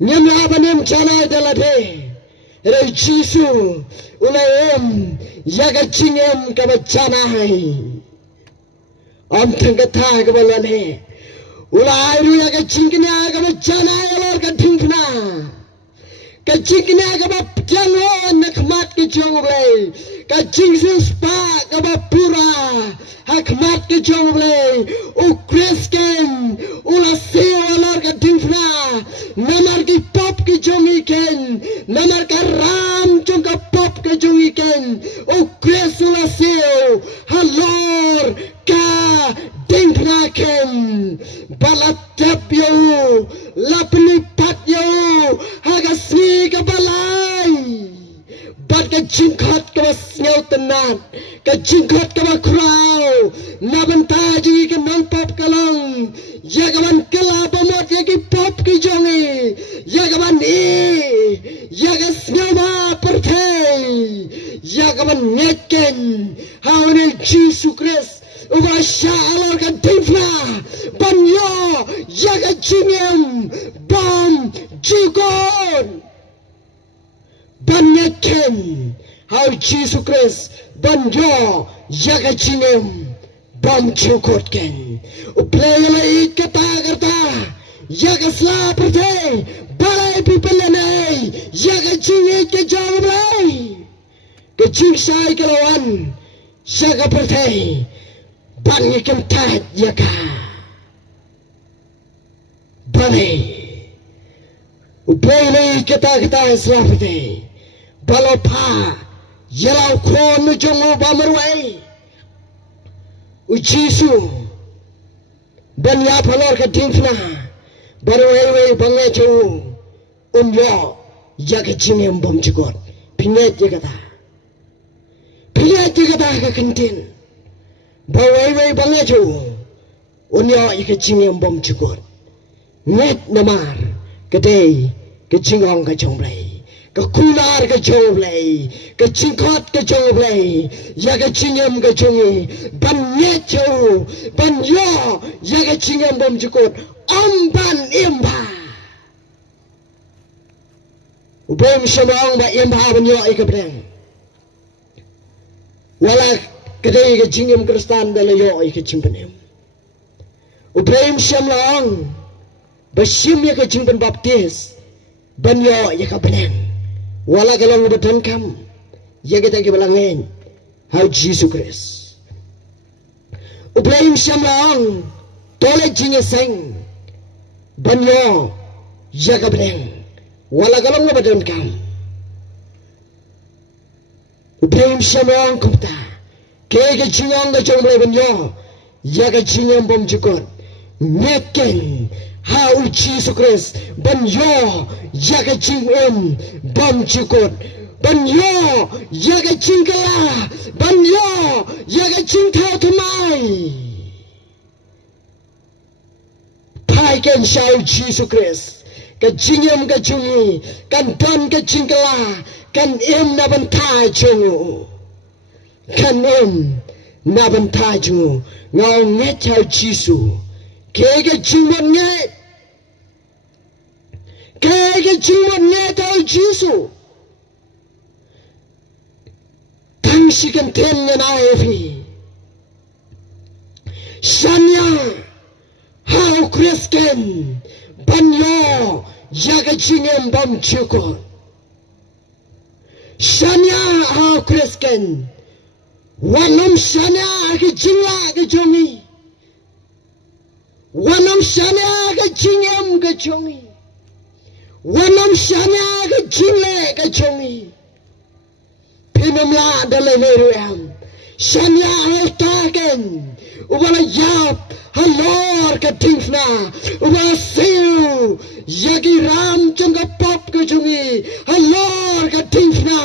nyamla banem janay dalade ray jisu ulayem yaga cingem kabajanay am tangkata kabalane ulairu yaga cingkina kabajanay alor kadingna kacingkina kabapjangon nakmat ke jongle kacingsus pa kabapura hakmat ke jongle u krisken ula sewalor kadingna namar ki pop ke jongiken namar ka ram jong ka pop ke jongiken u kris ula sew halor ka dingna ken balatap yo lapnipat yo hagasmi ka balay bat ka jingkot ka basnyaw tenan ka jingkot ka bakraw nabanta ji ka nang pop ka lang yagaman kala bamot yagi pop ki jongi yagaman yagasnyaw ba pertay yagaman ngeken hawnil Jesus Christ Uba shalor ka tifna banyo yaga jingem bam jigon banyeken how Jesus Christ banyo yaga jingem bam jukot ken uplayala it kata karta yaga sla perte balay pipelane yaga jingit ke jawlay ke jingsay kalawan yaga perte Bangi kentat yaka Bani Upele kita selapete Balopa Yalau kon nujongo bamarway Ujisu Banya palor ka dimfna Barway bangecho Unyo Yaga jingem bom jikot Pinyat yakata ka kentin Bawai bangejo unya ika cingem bom cukur net namar kedai ke cingong ke jongblay ke kular ke jongblay ke cingkot ke jongblay ya ke cingem ke jongi bangejo banyo ya ke cingem bom cukur omban imba ubem semang ba imba banyo ika breng wala Kedai ke jingem kristan dalayo ay ke jimpenem. Ubrahim siyam lang. Basim ya ke jimpen baptis. Banyo ya ka beneng. Wala ka lang ubatan kam. Ya kita ke balangin. How Jesus Christ. Ubrahim siyam lang. Tole jinge seng. Banyo ya ka beneng. Wala ka lang ubatan kam. Ubrahim siyam lang kumta. Kaya jingong ka jong banyo yaga jingong bom jukot neken how Jesus Christ banyo yaga jingom bom jukot banyo yaga jingkala banyo yaga jingtao thamai pai ken shau Jesus Christ ka jingem ka jungi kan don ka jingkala kan em na ban thai jungu kan em na ban thai jungu ngau nge chau Jesus ke ka jingmon nge ke ka jingmon nge tau Jesus 당시간 텐년 아이피 샤냐 하우 크레스겐 반요 야가 징엠 범추고 샤냐 하우 크레스겐 원놈 샤냐 그 징라 그 종이 원놈 샤냐 그 징엠 그 종이 원놈 샤냐 그 징레 그 종이 Pinamla dalaveruam Shanya altaken Ubala yap Halor katingfna Ubala siu Yagi ram chunga pop kajungi Halor katingfna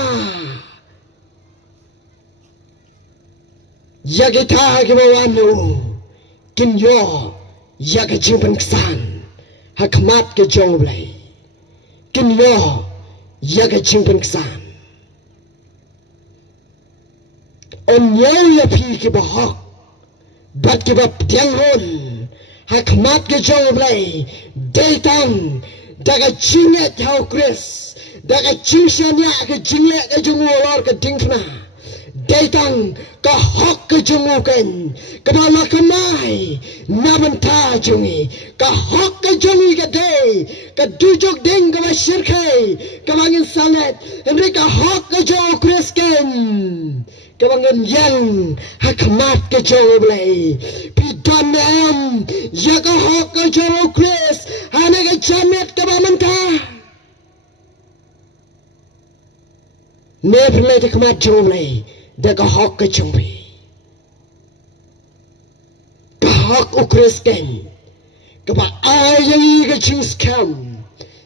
Yagi tagi bawanu Kinyo Yagi jimpan ksan Hakmat ke jonglay Kinyo Yagi jimpan ksan On ya pi ki bahok bat ki bap tiang hon hakmat ke jong blai datang daga chinget hau Chris daga chingsanya ke jingle ke jungu lor ke dingfna datang ka hok ke jungu kan kabala kamai nabanta jungi ka hok ke jungi ke day ka dujok ding ka shirkai ka bangin sanet henry ka hok ke jong Chris kan Kabangan yang hakmat ke jauh belai Pidan em Yaga hok ke jauh Chris Hane ke jamet ke bamantah Never let hakmat jauh belai Daga hok ke jauh Ka hok u Chris ken Kaba ayayi ke jings kam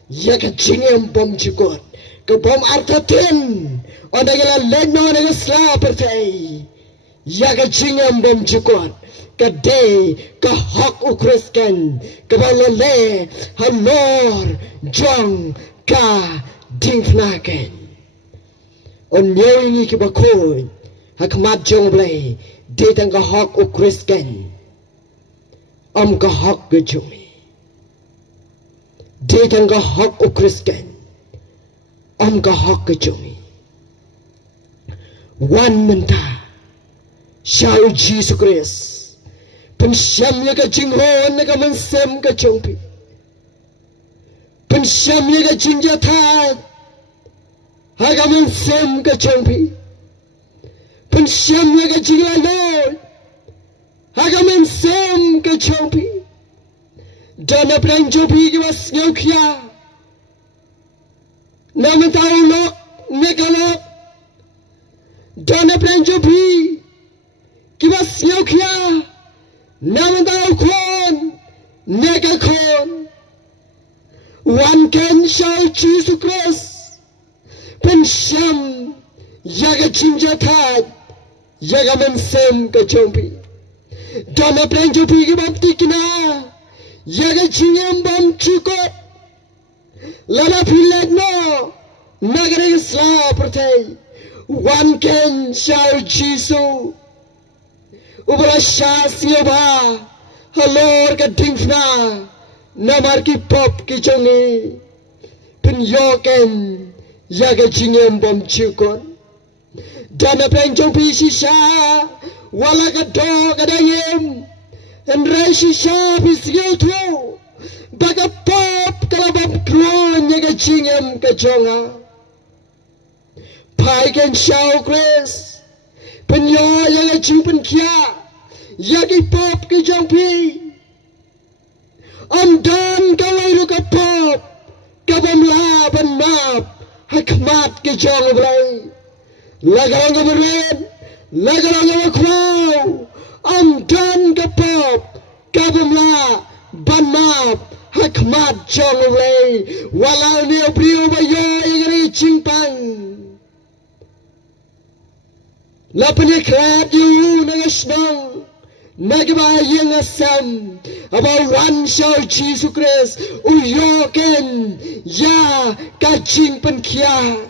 Yaga jingem bom jukot Ke bom artatin Odagala legno naga slapertay Yaga jingam bom jukot Kadai ka hok ukrisken Kabalale halor jong ka dingfnaken On nyoingi kibakon Hakmat jong blay Ditang ka hok ukrisken Ka hok gajumi Ditang ka hok ukrisken Ka hok gajumi One menta Shau Jesus Christ Pensyamnya ka jinghon Naka mansem ka chongpi Pensyamnya ka jingjatan Haka mansem ka chongpi Pensyamnya ka jinglalon Haka mansem ka chongpi Dana plang jopi ki was nyokya Naman tao lok Nekalok Dana pranjo bhi Kiba snyokya Namandao kon Nega kon One can shout Jesus Christ Pensyam Yaga jinjatad Yaga mensem ka chompi Dana pranjo bhi kiba tikna Yaga jingam bam chukot Lala philat no Nagare isla pertay One can shout Jesus Ubala shasyo ba Halor ka dingfna Namar ki pop ki chongi Pin yoken Yaga jingem bom chukon Dana plang chong pi shisha Wala ka do ka dayem And rai shisha pi siyo tu Baga pop kalabam kron Yaga jingem ka chonga Pai can show Chris Penyo yaga chimpen kia Yagi pop ki jongpi Amdan kawai ruka pop Kabam laban map Hakmat ki jong blay Lagarang ka berin Lagarang ka kwaw Amdan ka pop Kabam laban map Hakmat jong blay Walau ni abriyo bayo Igari chingpang Lapani klad you nagashnong. Nagbayan asam. About one show Jesus Christ. Uyoken. Ya kaching penkia.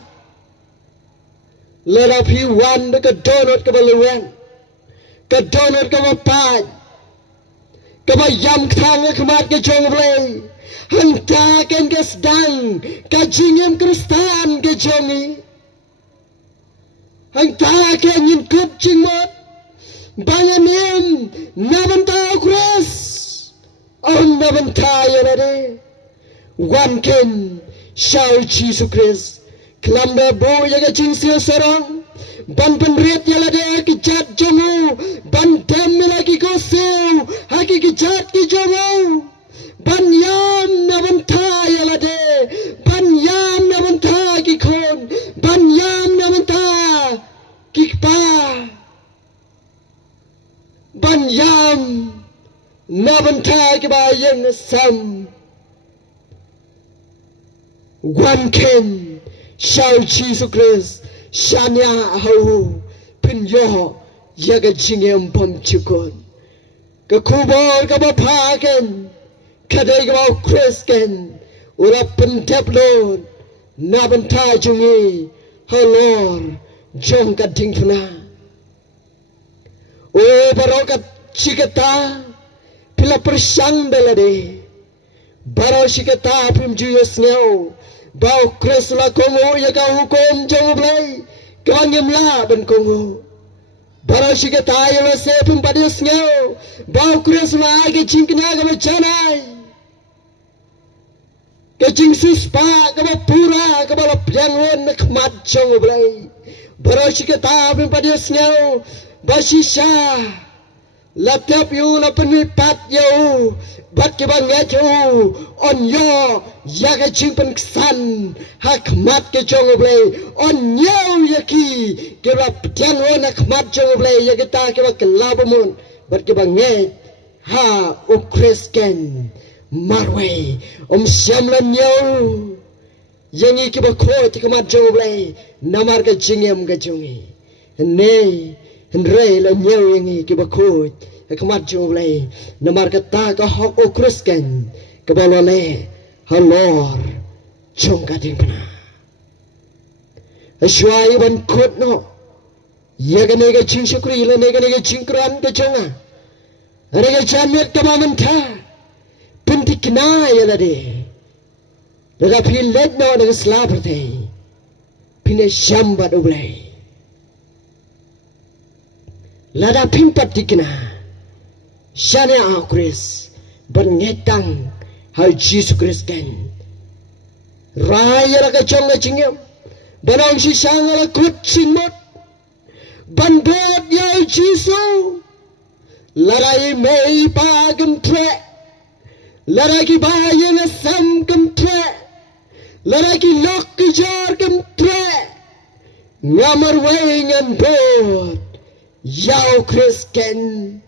Larapi wan na kadonot kabaluan. Kadonot kabapad. Kabayam kang kamat ka jonglay. Hantakan kasdang. Kajingam kristan ka jongi. Hantakan yin kupching mot. Banyanim nabantao Chris. On nabantaya na de. One ken shall Jesus Christ. Klamba bo yaga ching siya sarang. Ban penrit yala de kijat jongo. Ban dem lagi kosew. Haki kijat ki jongo. Ban yam nabanta yala de. Ban yam nabanta ki kon. Ban yam nabanta ki pa. Ban yam nabanta ki ba yang sam. One ken shall Jesus Christ. Shania hau pinyo yaga jingem pam chikon. Kakubor kabapaken. Kaday kabaw Christen. Urapan teplon. Nabanta jungi. Halor. Jong kating puna. O barokat chikata. Pila persang belade. Baro chikata pim juyos nyaw. Bau Krisla kongo ya ka hukom jong blay kangim la ben kongo bara shike tayo la se pum padis nyo bau Krisla age chinkna ga chanai ke ching suspa ga pura ga bala pyangwon na khmat jong blay bara shike ta pum padis nyo basisha laptop yu la pen mi pat yu bat ke bang ya chu on yo ya ga ching pen san ha khmat ke chong blay on yo ya ki ke ba ptian on na khmat chong blay ya ke ta ke ba klab mun bat ke bang ye ha o Christian marwe syam lan yo yang ke ba kho ti khmat chong blay namar ke chingem ga chungi ne Henry la nyew yang ke ba kho kamat joblay namar kata ka hok o Christian ka balole halor chong ka ding pana ashwai ban khot no yaga ne ga ching shukri la ne ga ching kran ka chonga are ga chamet ka maman tha pintik na ya la de da phil let no da slap the pine shamba doblay lada pimpat dikna Shania Chris berngetang hal Jesus Kristen raya la kacong la cingem banong si sang la kut singmot bandot ya Jesus larai mei pa gem tre larai ki baye na sam gem tre larai ki lok ki jar gem tre ngamar weng and bot yao Kristen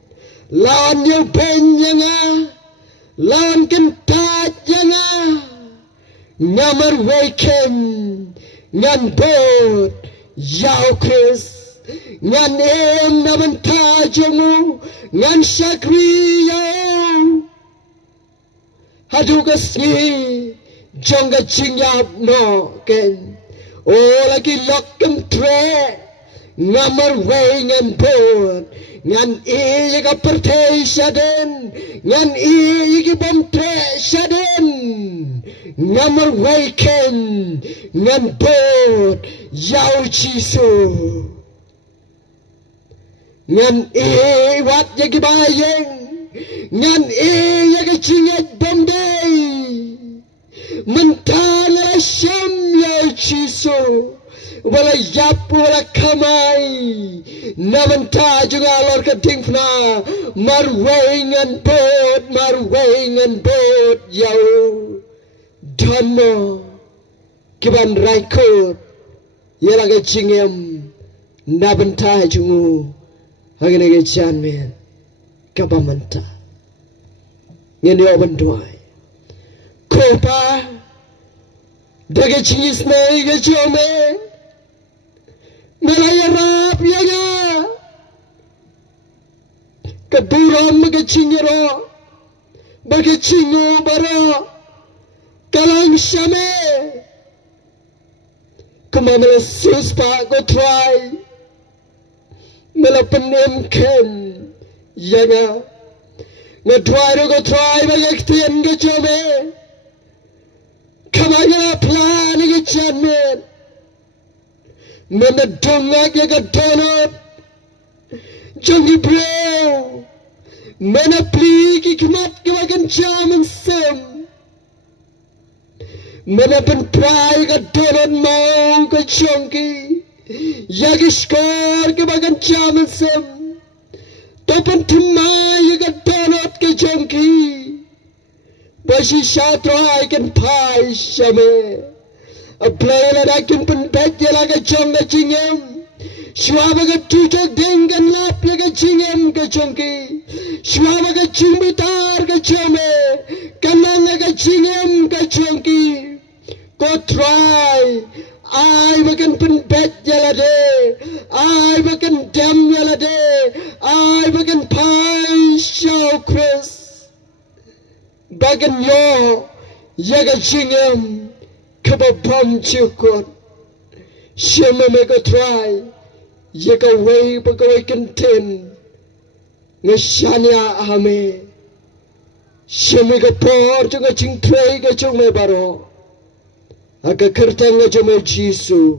lawan yo ben yanga lawan kentat yanga ngamar weken ngan bot yao Chris ngan em naman tajongu ngan sakri yao hadugas ni jonga chingyap no ken o lagi lokem tre ngamar wengan bot ngan iya ka pertay siya din ngan iya ka bamtre siya din ngamar waiken ngan bot yaw chiso ngan iya wat ya gibayeng ngan iya ka chingat banday mentang la siyam yaw chiso wala yap wala kamay nabanta juga alor keting fna marwengan bot yau dano kiban raikot yala ga cingem nabanta jungu hagene ga chanmen kabamanta ngene oban doy kopa daga cingis nei ga chome Melaya rap yaga buram magachingero, magachingo baro, kalang shame. Kumamala suspa go try, melapanem ken, yanga, nga try go try magaktian go chome, kamaya plan go chamen, mena dongak yaga donut, jongi bro, mena pli ki kmat ki wagan chamen sem. Mana pen prai ka donut mau ka chonki, yagi skor ke bagan chamen sem, topan thumai ka donut ka chonki, basi shatrai kan pai shame, a play la da kin pen bet ya la ka chong ka chingem, shwaba ka tutok ding kan lap ya ka chingem ka chonki, shwaba ka chingbitar ka chome, kanang ka chingem ka chonki. Go try. I makan pen bet yalade. I makan dem yalade. I makan pie show Chris. Bagan yo yaga chingem kababam chukot. Shema me go try. Yaga way bagaway contain. Ngashanya ame. Shema ga por junga ching tray ga chung me baro. Aga kertanga jome Jisu.